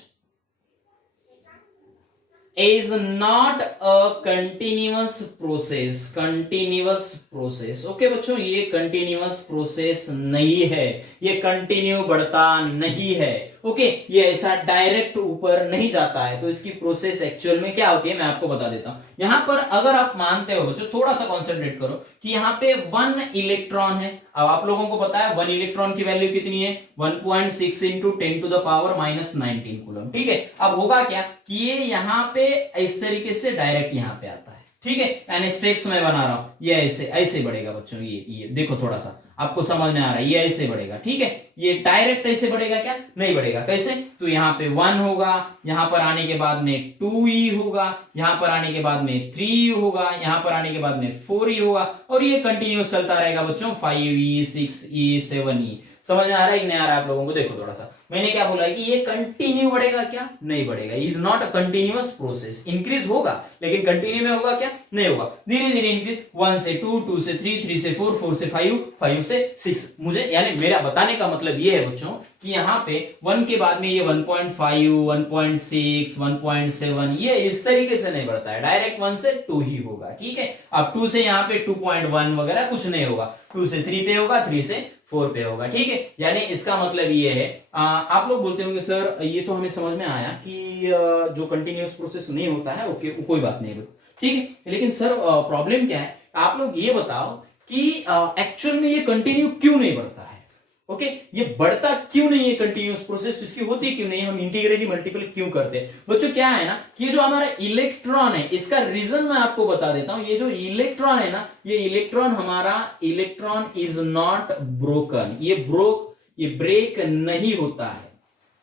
is not a continuous process, continuous process। Okay बच्चों, ये कंटिन्यूअस प्रोसेस नहीं है, ये कंटिन्यू बढ़ता नहीं है। ओके, ये ऐसा डायरेक्ट ऊपर नहीं जाता है। तो इसकी प्रोसेस एक्चुअल में क्या होती है मैं आपको बता देता हूं। यहां पर अगर आप मानते हो बच्चों, थोड़ा सा कॉन्सेंट्रेट करो कि यहाँ पे 1 इलेक्ट्रॉन है। अब आप लोगों को पता है 1 इलेक्ट्रॉन की वैल्यू कितनी है, 1.6 इंटू 10⁻⁻19 कूलम। ठीक है, अब होगा क्या कि ये यहाँ पे इस तरीके से डायरेक्ट यहाँ पे आता है। ठीक है, यानी स्टेप्स मैं बना रहा हूं, ये ऐसे ऐसे बढ़ेगा बच्चों। ये देखो थोड़ा सा आपको समझ में आ रहा है, ये ऐसे बढ़ेगा। ठीक है, ये डायरेक्ट ऐसे बढ़ेगा क्या, नहीं बढ़ेगा। कैसे, तो यहाँ पे 1 होगा, यहाँ पर आने के बाद में 2e होगा, यहाँ पर आने के बाद में 3e होगा, यहाँ पर आने के बाद में 4e होगा, और ये कंटिन्यूस चलता रहेगा बच्चों, 5e 6e 7e। समझ में आ रहा है कि नहीं आ रहा है आप लोगों को। देखो थोड़ा सा मैंने क्या बोला कि ये कंटिन्यू बढ़ेगा क्या, नहीं बढ़ेगा। Is not a continuous process. Increase होगा लेकिन कंटिन्यू में होगा क्या, नहीं होगा। धीरे धीरे इंक्रीज, 1 से 2, 2 से 3, 3 से 4, 4 से 5, 5 से 6। मुझे यानी मेरा बताने का मतलब ये है बच्चों कि यहाँ पे 1 के बाद में ये 1.5, 1.6, 1.7 ये इस तरीके से नहीं बढ़ता है, डायरेक्ट 1 से 2 ही होगा। ठीक है, अब 2 से यहाँ पे 2.1 वगैरह कुछ नहीं होगा, 2 से 3 पे होगा, 3 से 4 पे होगा। ठीक है, यानी इसका मतलब ये है, आप लोग बोलते होंगे सर ये तो हमें समझ में आया कि जो कंटिन्यूअस प्रोसेस नहीं होता है, ओके कोई बात नहीं। ठीक है, लेकिन सर प्रॉब्लम क्या है, आप लोग ये बताओ कि एक्चुअल में ये कंटिन्यू क्यों नहीं बढ़ता है। ओके, ये बढ़ता क्यों नहीं है कंटिन्यूअस प्रोसेस, इसकी होती क्यों नहीं, हम इंटीग्रली मल्टीपल क्यों करते हैं बच्चों। क्या है ना कि ये जो हमारा इलेक्ट्रॉन है, इसका रीजन मैं आपको बता देता हूं। ये जो इलेक्ट्रॉन है ना, ये इलेक्ट्रॉन हमारा, इलेक्ट्रॉन इज नॉट ब्रोकन, ये ब्रेक नहीं होता है।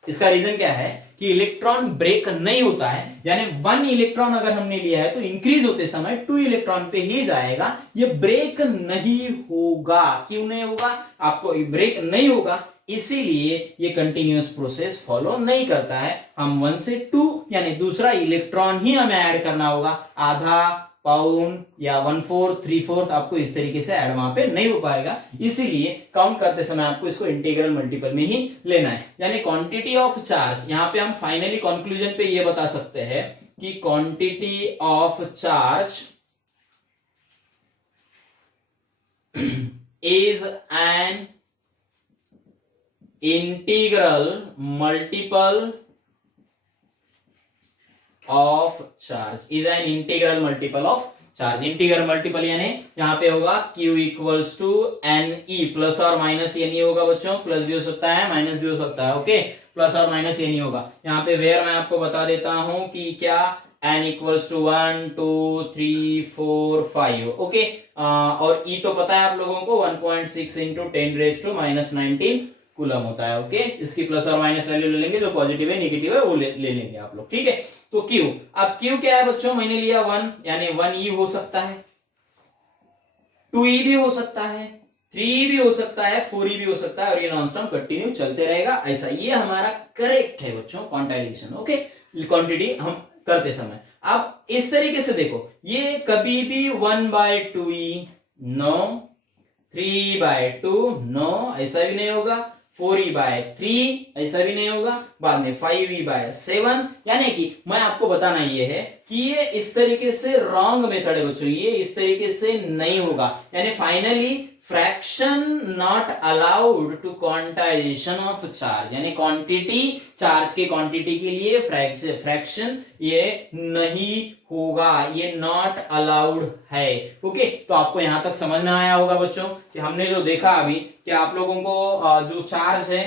इसका रीजन क्या है कि इलेक्ट्रॉन ब्रेक नहीं होता है। यानी 1 इलेक्ट्रॉन अगर हमने लिया है तो इंक्रीज होते समय 2 इलेक्ट्रॉन पे ही जाएगा, ये ब्रेक नहीं होगा। क्यों नहीं होगा, आपको ब्रेक नहीं होगा, इसीलिए ये कंटिन्यूअस प्रोसेस फॉलो नहीं करता है। हम 1 से 2 यानी दूसरा इलेक्ट्रॉन ही हमें ऐड करना होगा, आधा, पाउन या 1/4, 3/4 आपको इस तरीके से ऐड वहां पे नहीं हो पाएगा। इसीलिए काउंट करते समय आपको इसको इंटीग्रल मल्टीपल में ही लेना है। यानी क्वांटिटी ऑफ चार्ज, यहां पे हम फाइनली कंक्लूजन पे ये बता सकते हैं कि quantity of charge is an integral multiple of charge, is an integral multiple of charge, integral multiple यानी यहाँ पे होगा Q equals to NE, plus और माइनस NE होगा बच्चों, प्लस भी हो सकता है माइनस भी हो सकता है, ओके, प्लस और माइनस NE होगा। यहाँ पे वेयर मैं आपको बता देता हूं कि क्या n इक्वल्स टू 1 2 3 4 5, ओके, और E तो पता है आप लोगों को 1.6 इंटू 10⁻⁻19 कूलम होता है, ओके। इसकी प्लस और माइनस वैल्यू ले लेंगे, जो पॉजिटिव है नेगेटिव है वो ले लेंगे आप लोग, ठीक है। तो Q, अब Q क्या है बच्चों, मैंने लिया 1, यानी 1E हो सकता है, 2E भी हो सकता है, 3E भी हो सकता है, 4E भी हो सकता है, और ये नॉन स्टॉप कंटिन्यू चलते रहेगा ऐसा। ये हमारा करेक्ट है बच्चों क्वांटाइजेशन, ओके, क्वांटिटी हम करते समय। अब इस तरीके से देखो, ये कभी भी 1/2E नो, 3/2 नो, ऐसा भी नहीं होगा, 4E/3 ऐसा भी नहीं होगा, बाद में 5E/7, यानी कि मैं आपको बताना ये है कि ये इस तरीके से रॉन्ग मेथड है बच्चों, ये इस तरीके से नहीं होगा, यानी finally fraction not allowed to quantization of charge, यानी क्वांटिटी, चार्ज के क्वांटिटी के लिए फ्रैक्शन ये नहीं होगा, ये नॉट अलाउड है, ओके। तो आपको यहां तक समझ में आया होगा बच्चों कि हमने जो देखा अभी कि आप लोगों को जो चार्ज है,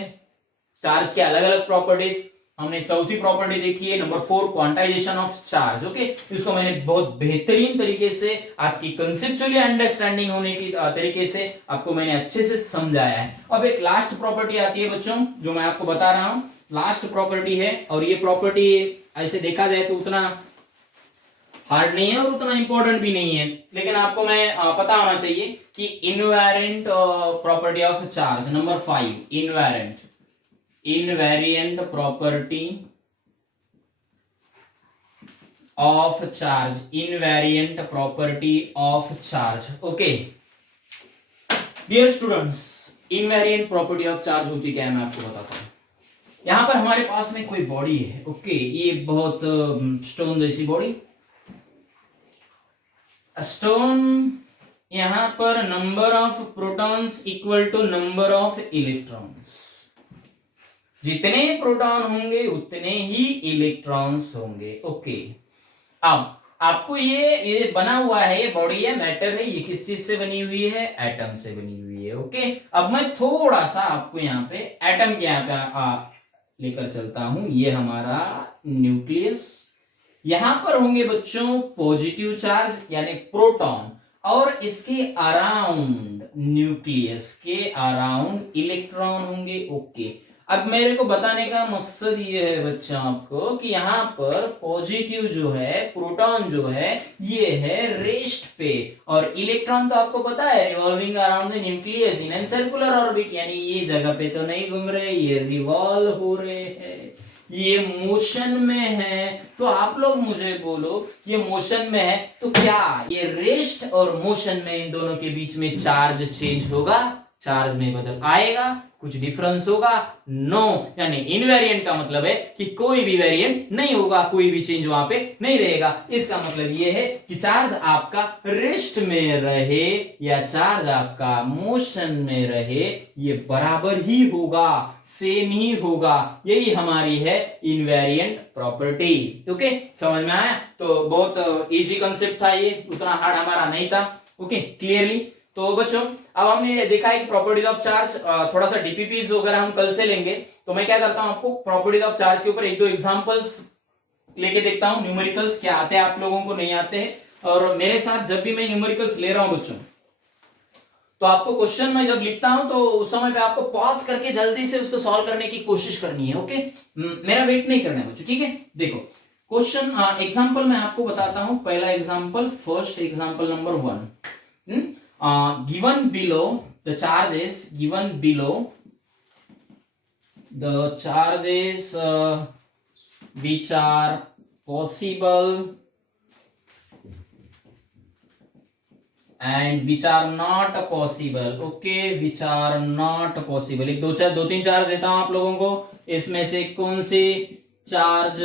चार्ज के अलग अलग प्रॉपर्टीज, हमने चौथी प्रॉपर्टी देखी है number 4, quantization of charge, okay. इसको मैंने बहुत बेहतरीन तरीके से आपकी कंसेप्चुअली अंडरस्टैंडिंग होने की तरीके से आपको मैंने अच्छे से समझाया है। अब एक लास्ट प्रॉपर्टी आती है बच्चों, जो मैं आपको बता रहा हूं, लास्ट प्रॉपर्टी है, और ये प्रॉपर्टी ऐसे देखा जाए तो उतना हार्ड नहीं है और उतना इंपॉर्टेंट भी नहीं है, लेकिन आपको मैं पता होना चाहिए कि invariant property of charge number 5, invariant property of charge, invariant property of charge, okay. Dear students, invariant property of charge होती क्या है मैं आपको बताता हूं। यहां पर हमारे पास में कोई बॉडी है, ओके, ये बहुत स्टोन जैसी बॉडी, स्टोन, यहां पर number of protons equal to number of electrons, जितने प्रोटॉन होंगे उतने ही इलेक्ट्रॉन्स होंगे, ओके। अब आपको ये बना हुआ है, ये बॉडी है, मैटर है, ये किस चीज से बनी हुई है, एटम से बनी हुई है, ओके। अब मैं थोड़ा सा आपको यहाँ पे एटम के यहाँ पे लेकर चलता हूं, ये हमारा न्यूक्लियस, यहां पर होंगे बच्चों पॉजिटिव चार्ज यानी प्रोटॉन, और इसके अराउंड, न्यूक्लियस के अराउंड इलेक्ट्रॉन होंगे, ओके। अब मेरे को बताने का मकसद ये है बच्चों आपको कि यहाँ पर पॉजिटिव जो है, प्रोटॉन जो है, ये है रेस्ट पे, और इलेक्ट्रॉन तो आपको पता है revolving around the nucleus in an circular orbit, यानी ये जगह पे तो नहीं घूम रहे, ये रिवॉल्व हो रहे हैं, ये मोशन में है। तो आप लोग मुझे बोलो ये मोशन में है तो क्या ये रेस्ट और मोशन में इन दोनों के बीच में चार्ज चेंज होगा, चार्ज में बदल आएगा, कुछ डिफरेंस होगा, नो, यानी इनवेरिएंट का मतलब है कि कोई भी वेरिएंट नहीं होगा, कोई भी चेंज वहां पे नहीं रहेगा। इसका मतलब ये है कि चार्ज आपका रेस्ट में रहे या चार्ज आपका मोशन में रहे, ये बराबर ही होगा, सेम ही होगा, यही हमारी है इनवेरिएंट प्रॉपर्टी, ओके। समझ में आया? तो बहुत इजी कंसेप्ट था ये, उतना हार्ड हमारा नहीं था, ओके, क्लियरली। तो बच्चों अब हमने देखा है कि प्रॉपर्टीज ऑफ चार्ज, थोड़ा सा डीपीपीज वगैरह हम कल से लेंगे, तो मैं क्या करता हूं आपको प्रॉपर्टीज ऑफ चार्ज के ऊपर एक दो एग्जांपल्स लेके देखता हूं, न्यूमेरिकल्स क्या आते हैं आप लोगों को, नहीं आते हैं, और मेरे साथ जब भी मैं न्यूमेरिकल्स ले रहा हूं बच्चों, तो आपको क्वेश्चन में जब लिखता हूं तो उस समय पे आपको पॉज करके जल्दी से उसको सॉल्व करने की कोशिश करनी है, ओके। मेरा वेट नहीं करना है बच्चों, ठीक है। देखो क्वेश्चन एग्जांपल मैं आपको बताता हूं, पहला example, first example number 1, given below the charges, given below the charges which are possible and which are not possible, okay, which are not possible। एक दो तीन चार्ज देता हूं आप लोगों को, इसमें से कौन से चार्ज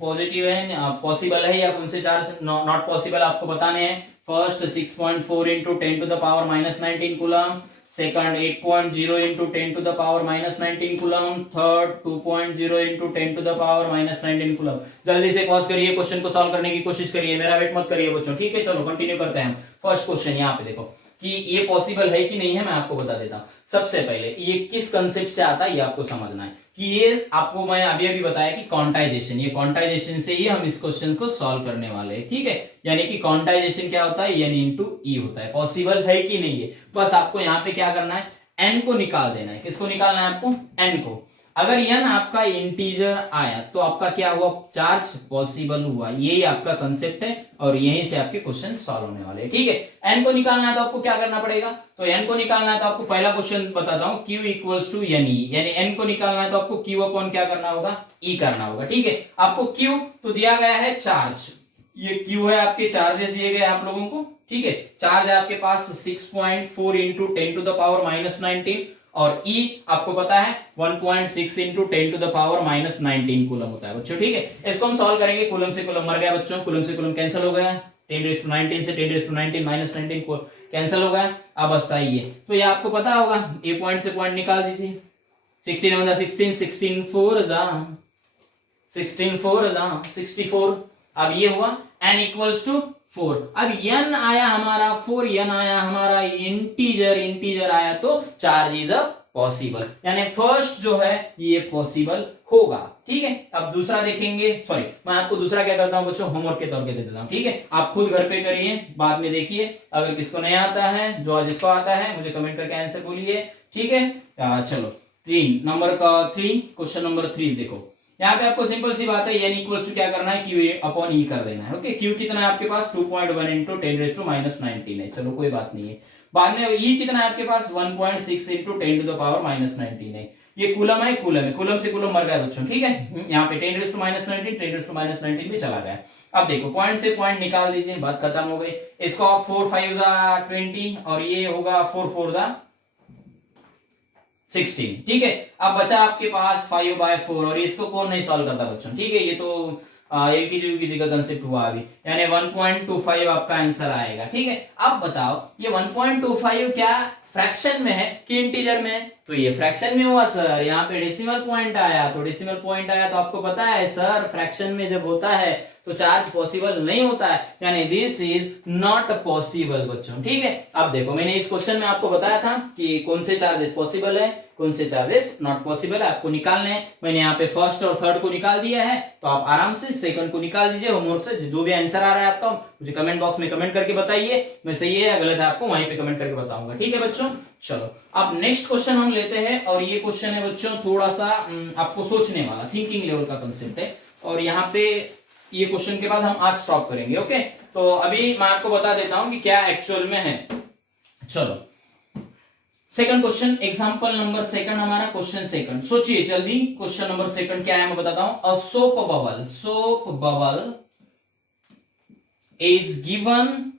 पॉजिटिव है, पॉसिबल है, या कौन से चार्ज नॉट पॉसिबल आपको बताने हैं। First 6.4 into 10⁻⁻19 coulomb, second 8.0 into 10 to the power -19 coulomb, third 2.0 into 10 to the power -19 coulomb. जल्दी से पॉज करिए, क्वेश्चन को सॉल्व करने की कोशिश करिए, मेरा वेट मत करिए बच्चों, ठीक है। चलो कंटिन्यू करते हैं। फर्स्ट क्वेश्चन यहाँ पे देखो कि ये पॉसिबल है कि नहीं है, मैं आपको बता देता हूं। सबसे पहले ये किस कंसेप्ट से आता है ये आपको समझना है कि ये आपको मैं अभी अभी बताया कि क्वांटाइजेशन, ये क्वांटाइजेशन से ही हम इस क्वेश्चन को सॉल्व करने वाले हैं, ठीक है। यानी कि क्वांटाइजेशन क्या होता है, एन इंटू ई होता है। पॉसिबल है कि नहीं है, बस आपको यहाँ पे क्या करना है, एन को निकाल देना है। किसको निकालना है आपको, एन को। अगर एन आपका इंटीजर आया तो आपका क्या हुआ, चार्ज पॉसिबल हुआ। यही आपका कंसेप्ट है और यहीं से आपके क्वेश्चन सॉल्व होने वाले हैं, ठीक है। एन को निकालना है तो आपको क्या करना पड़ेगा, तो एन को निकालना है तो आपको पहला क्वेश्चन बताता हूं, Q equals to N E, यानी एन को निकालना है तो आपको Q अपॉन क्या करना होगा, ई करना होगा, ठीक है। आपको Q तो दिया गया है चार्ज, ये Q है आपके चार्जेस दिए गए आप लोगों को, ठीक है। चार्ज है आपके पास 6.4 इंटू 10 टू द पावर -19 और E आपको पता है 1.6 into 10 to the power -19 coulomb होता है बच्चों, ठीक है। इसको हम सॉल्व करेंगे, कूलम से कूलम मर गया बच्चों, कूलम से कूलम कैंसिल हो गया, 10⁻19 से 10⁻19 -19 को कैंसिल हो गया। अब बचता है ये, तो ये आपको पता होगा, ए पॉइंट से पॉइंट निकाल दीजिए। 16 16 16 4 जा 16 4 जा 64। अब ये हुआ n इक्वल्स टू 4। अब n आया हमारा 4, n आया हमारा इंटीजर आया तो चार्ज इज अ पॉसिबल, यानी फर्स्ट जो है ये पॉसिबल होगा, ठीक है। अब दूसरा देखेंगे, सॉरी मैं आपको दूसरा क्या करता हूं बच्चों, होमवर्क के तौर पे दे देता हूं, ठीक है। आप खुद घर पे करिए, बाद में देखिए। अगर किसको नहीं आता है, जो जिसको आता है मुझे कमेंट करके आंसर बोलिए, ठीक है। चलो 3 नंबर का 3 क्वेश्चन नंबर 3 देखो, यहाँ पे आपको सिंपल सी बात है, एन इक्वल्स टू क्या करना है, क्यू अपॉन ई कर देना है, ओके। क्यू कितना है आपके पास 2.1 इंटू 10⁻19 है, चलो कोई बात नहीं है। बाद में ई कितना है आपके पास 1.6 इंटू 10 टू द पावर -19 है। ये कूलम है, कूलम से कूलम मर गया बच्चों, ठीक है। यहाँ पे 10⁻19 10⁻19 भी चला गया। अब देखो पॉइंट से पॉइंट निकाल दीजिए, बात खत्म हो गई। इसको आप 4 5 जा 20 और ये होगा 4 4 जा 16, ठीक है। अब बचा आपके पास 5/4 और इसको कौन नहीं सॉल्व करता बच्चों, ठीक है। ये तो एलकेजी का कंसेप्ट हुआ अभी, यानी 1.25 आपका आंसर आएगा, ठीक है। अब बताओ ये 1.25 क्या फ्रैक्शन में है कि इंटीजर में है, तो ये फ्रैक्शन में हुआ सर। यहाँ पे डेसिमल पॉइंट आया, तो आपको पता है सर फ्रैक्शन में जब होता है तो चार्ज पॉसिबल नहीं होता है, यानी दिस इज नॉट पॉसिबल बच्चों, ठीक है। अब देखो मैंने इस क्वेश्चन में आपको बताया था कि कौन से चार्जेस पॉसिबल है, कौन से चार्जेस नॉट पॉसिबल है, आपको निकालने हैं। मैंने यहाँ पे फर्स्ट और थर्ड को निकाल दिया है, तो आप आराम से सेकंड को निकाल दीजिए होमवर्क से। जो भी आंसर आ रहा है आपका मुझे कमेंट बॉक्स में कमेंट करके बताइए, मैं सही है या गलत है आपको वहीं पे कमेंट करके बताऊंगा, ठीक है बच्चों। चलो अब नेक्स्ट क्वेश्चन हम लेते हैं, और ये क्वेश्चन है बच्चों थोड़ा सा आपको सोचने वाला, थिंकिंग लेवल का कंसेप्ट है, और यहाँ पे ये क्वेश्चन के बाद हम आज स्टॉप करेंगे, ओके। तो अभी मैं आपको बता देता हूं कि क्या एक्चुअल में है। चलो second question, example number second हमारा क्वेश्चन सेकंड, सोचिए जल्दी। क्वेश्चन नंबर सेकंड क्या है मैं बताता हूं। A soap bubble is given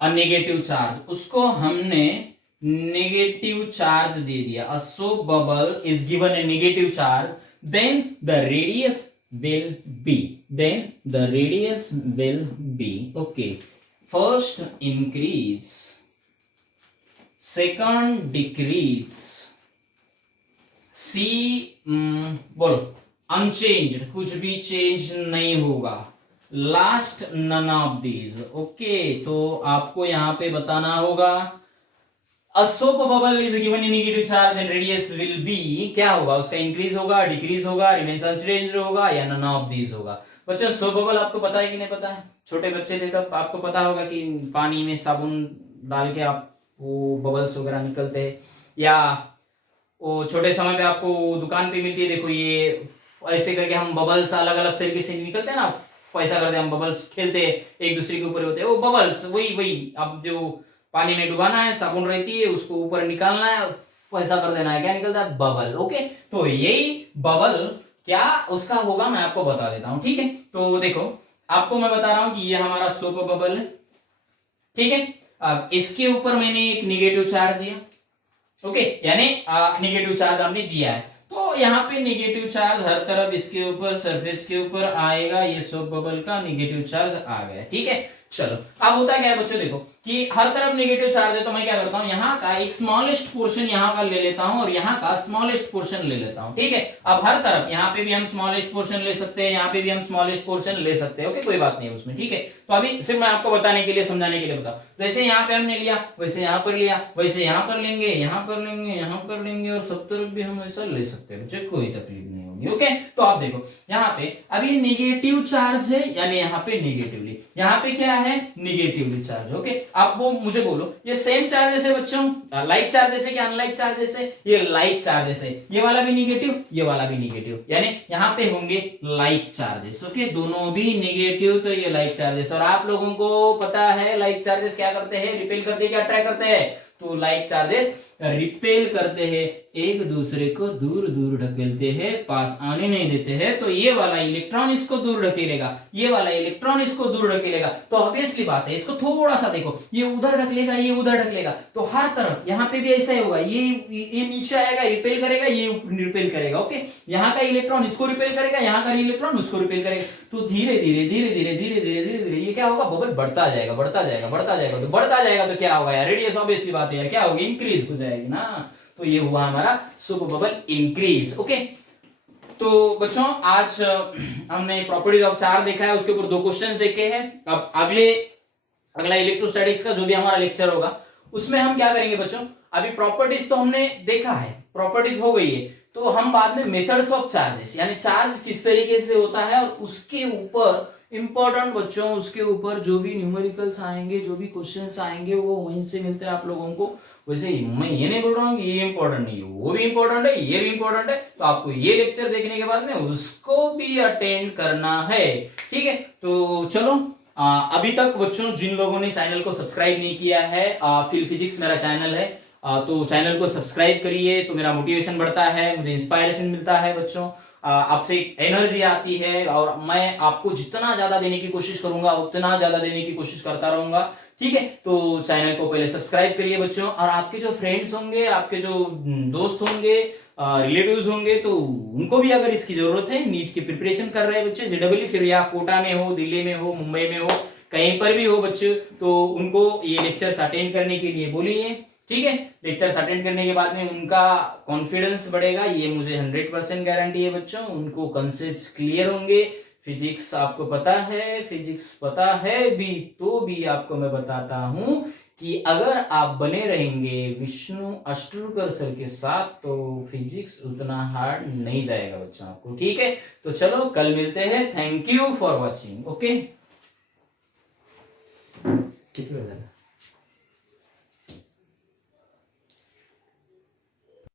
a negative charge, उसको हमने नेगेटिव चार्ज दे दिया। A soap bubble is given a negative charge, then the radius will be, okay, first increase, second decrease, C बोलो unchanged, कुछ भी चेंज नहीं होगा, last none of these, okay. तो आपको यहां पे बताना होगा A soap bubble is given in negative charge and radius will be, क्या होगा उसका, इंक्रीज होगा, डिक्रीज होगा, रिमेन्स अनचेंज्ड होगा, या नन ऑफ दीज होगा। बच्चों सोप बबल आपको पता है कि नहीं पता है, छोटे बच्चे थे तब आपको पता होगा कि पानी में साबुन डाल के आप वो बबल्स वगैरह निकलते हैं, या वो छोटे समय पे आपको दुकान पे मिलती है, देखो ये ऐसे करके हम बबल्स अलग अलग तरीके से निकलते हैं ना, ऐसा करते हम बबल्स खेलते हैं, एक दूसरे के ऊपर होते हैं वो बबल्स, वही अब जो पानी में डुबाना है, साबुन रहती है उसको ऊपर निकालना है, ऐसा कर देना है, क्या निकलता है, बबल, ओके। तो यही बबल क्या उसका होगा मैं आपको बता देता हूं, ठीक है। तो देखो आपको मैं बता रहा हूं कि ये हमारा सोप बबल है, ठीक है। अब इसके ऊपर मैंने एक नेगेटिव चार्ज दिया, ओके, यानी नेगेटिव चार्ज हमने दिया है, तो यहाँ पे नेगेटिव चार्ज हर तरफ इसके ऊपर सरफेस के ऊपर आएगा, ये सोप बबल का नेगेटिव चार्ज आ गया, ठीक है। चलो अब होता क्या है बच्चों, देखो कि हर तरफ नेगेटिव चार्ज है, तो मैं क्या करता हूं, यहाँ का एक स्मॉलेस्ट पोर्शन यहाँ का ले लेता हूं और यहाँ का स्मॉलेस्ट पोर्शन ले लेता हूं, ठीक है। अब हर तरफ यहाँ पे भी हम स्मॉलेस्ट पोर्शन ले सकते हैं, यहाँ पे भी हम स्मॉलेस्ट पोर्शन ले सकते हैं, ओके, कोई बात नहीं है उसमें, ठीक है। तो अभी सिर्फ मैं आपको बताने के लिए, समझाने के लिए बताऊं, जैसे यहाँ पे हमने लिया वैसे यहाँ पर लिया, वैसे यहाँ पर लेंगे, यहाँ पर लेंगे, यहाँ पर लेंगे, और सब तरफ भी हम ऐसा ले सकते हैं बच्चे, कोई तकलीफ नहीं होगी, ओके। तो आप देखो यहाँ पे अभी नेगेटिव चार्ज है, यानी यहाँ पे नेगेटिवली, यहाँ पे क्या है, नेगेटिवली चार्ज, ओके। आप वो मुझे बोलो, ये सेम चार्जेस है बच्चों, लाइक चार्जेस है कि अनलाइक चार्जेस है, ये लाइक चार्जेस है, ये वाला भी नेगेटिव, ये वाला भी नेगेटिव, यानी यहाँ पे होंगे लाइक चार्जेस, ओके, दोनों भी नेगेटिव, तो ये लाइक चार्जेस। और आप लोगों को पता है लाइक चार्जेस क्या करते हैं, रिपेल करते हैं, क्या अट्रैक्ट करते हैं, तो लाइक चार्जेस रिपेल करते हैं, एक दूसरे को दूर दूर ढकेलते हैं, पास आने नहीं देते हैं। तो ये वाला इलेक्ट्रॉन इसको दूर ढकेलेगा, ये वाला इलेक्ट्रॉन इसको दूर ढकेलेगा, तो ऑब्वियसली बात है, इसको थोड़ा सा देखो, ये उधर ढकेलेगा, ये उधर ढकेलेगा, तो हर तरफ यहाँ पे भी ऐसा ही होगा, ये नीचे आएगा, रिपेल करेगा, ये रिपेल करेगा, ओके। यहाँ का इलेक्ट्रॉन इसको रिपेल करेगा, यहाँ का इलेक्ट्रॉन उसको रिपेल करेगा, तो धीरे धीरे धीरे धीरे धीरे धीरे धीरे धीरे ये क्या होगा, बबल बढ़ता जाएगा, बढ़ता जाएगा, बढ़ता जाएगा, तो बढ़ता जाएगा तो क्या होगा यार, रेडियस ऑब्वियसली बात है यार, क्या होगी, इंक्रीज हो जाएगी ना। तो ये हुआ हमारा सुपर बबल इंक्रीज, ओके। तो बच्चों आज हमने प्रॉपर्टीज ऑफ चार्ज देखा है, उसके ऊपर 2 क्वेश्चंस देखे हैं। अब अगला इलेक्ट्रोस्टैटिक्स का जो भी हमारा लेक्चर होगा उसमें हम क्या करेंगे बच्चों, अभी प्रॉपर्टीज तो हमने देखा है, प्रॉपर्टीज हो गई है, तो हम बाद में मेथड्स ऑफ चार्जेस, यानी चार्ज किस तरीके से होता है, और उसके ऊपर इंपॉर्टेंट बच्चों, उसके ऊपर जो भी न्यूमेरिकल्स आएंगे, जो भी क्वेश्चंस आएंगे, वो वहीं से मिलते हैं आप लोगों को। वैसे ही मैं ये नहीं बोल रहा हूँ ये इंपॉर्टेंट नहीं है, वो भी इंपॉर्टेंट है, ये भी इंपॉर्टेंट है, तो आपको ये लेक्चर देखने के बाद में उसको भी अटेंड करना है, ठीक है। तो चलो अभी तक बच्चों जिन लोगों ने चैनल को सब्सक्राइब नहीं किया है, फिल फिजिक्स मेरा चैनल है, तो चैनल को सब्सक्राइब करिए, तो मेरा मोटिवेशन बढ़ता है, मुझे इंस्पायरेशन मिलता है बच्चों, आपसे एनर्जी आती है, और मैं आपको जितना ज्यादा देने की कोशिश करूंगा उतना ज्यादा देने की कोशिश करता रहूंगा, ठीक है। तो चैनल को पहले सब्सक्राइब करिए बच्चों, और आपके जो फ्रेंड्स होंगे, आपके जो दोस्त होंगे, रिलेटिव्स होंगे, तो उनको भी अगर इसकी जरूरत है, नीट की प्रिपरेशन कर रहे हैं बच्चे, जेडब्ल्यू, फिर या कोटा में हो, दिल्ली में हो, मुंबई में हो, कहीं पर भी हो बच्चे, तो उनको ये लेक्चर्स अटेंड करने के लिए बोलिए, ठीक है। लेक्चर्स अटेंड करने के बाद में उनका कॉन्फिडेंस बढ़ेगा, ये मुझे 100% गारंटी है बच्चों, उनको कॉन्सेप्ट्स क्लियर होंगे, फिजिक्स आपको पता है, फिजिक्स पता है भी तो भी आपको मैं बताता हूं कि अगर आप बने रहेंगे विष्णु अष्टुरकर सर के साथ, तो फिजिक्स उतना हार्ड नहीं जाएगा बच्चों आपको, ठीक है। तो चलो कल मिलते हैं, thank you for watching, okay. कितने बजे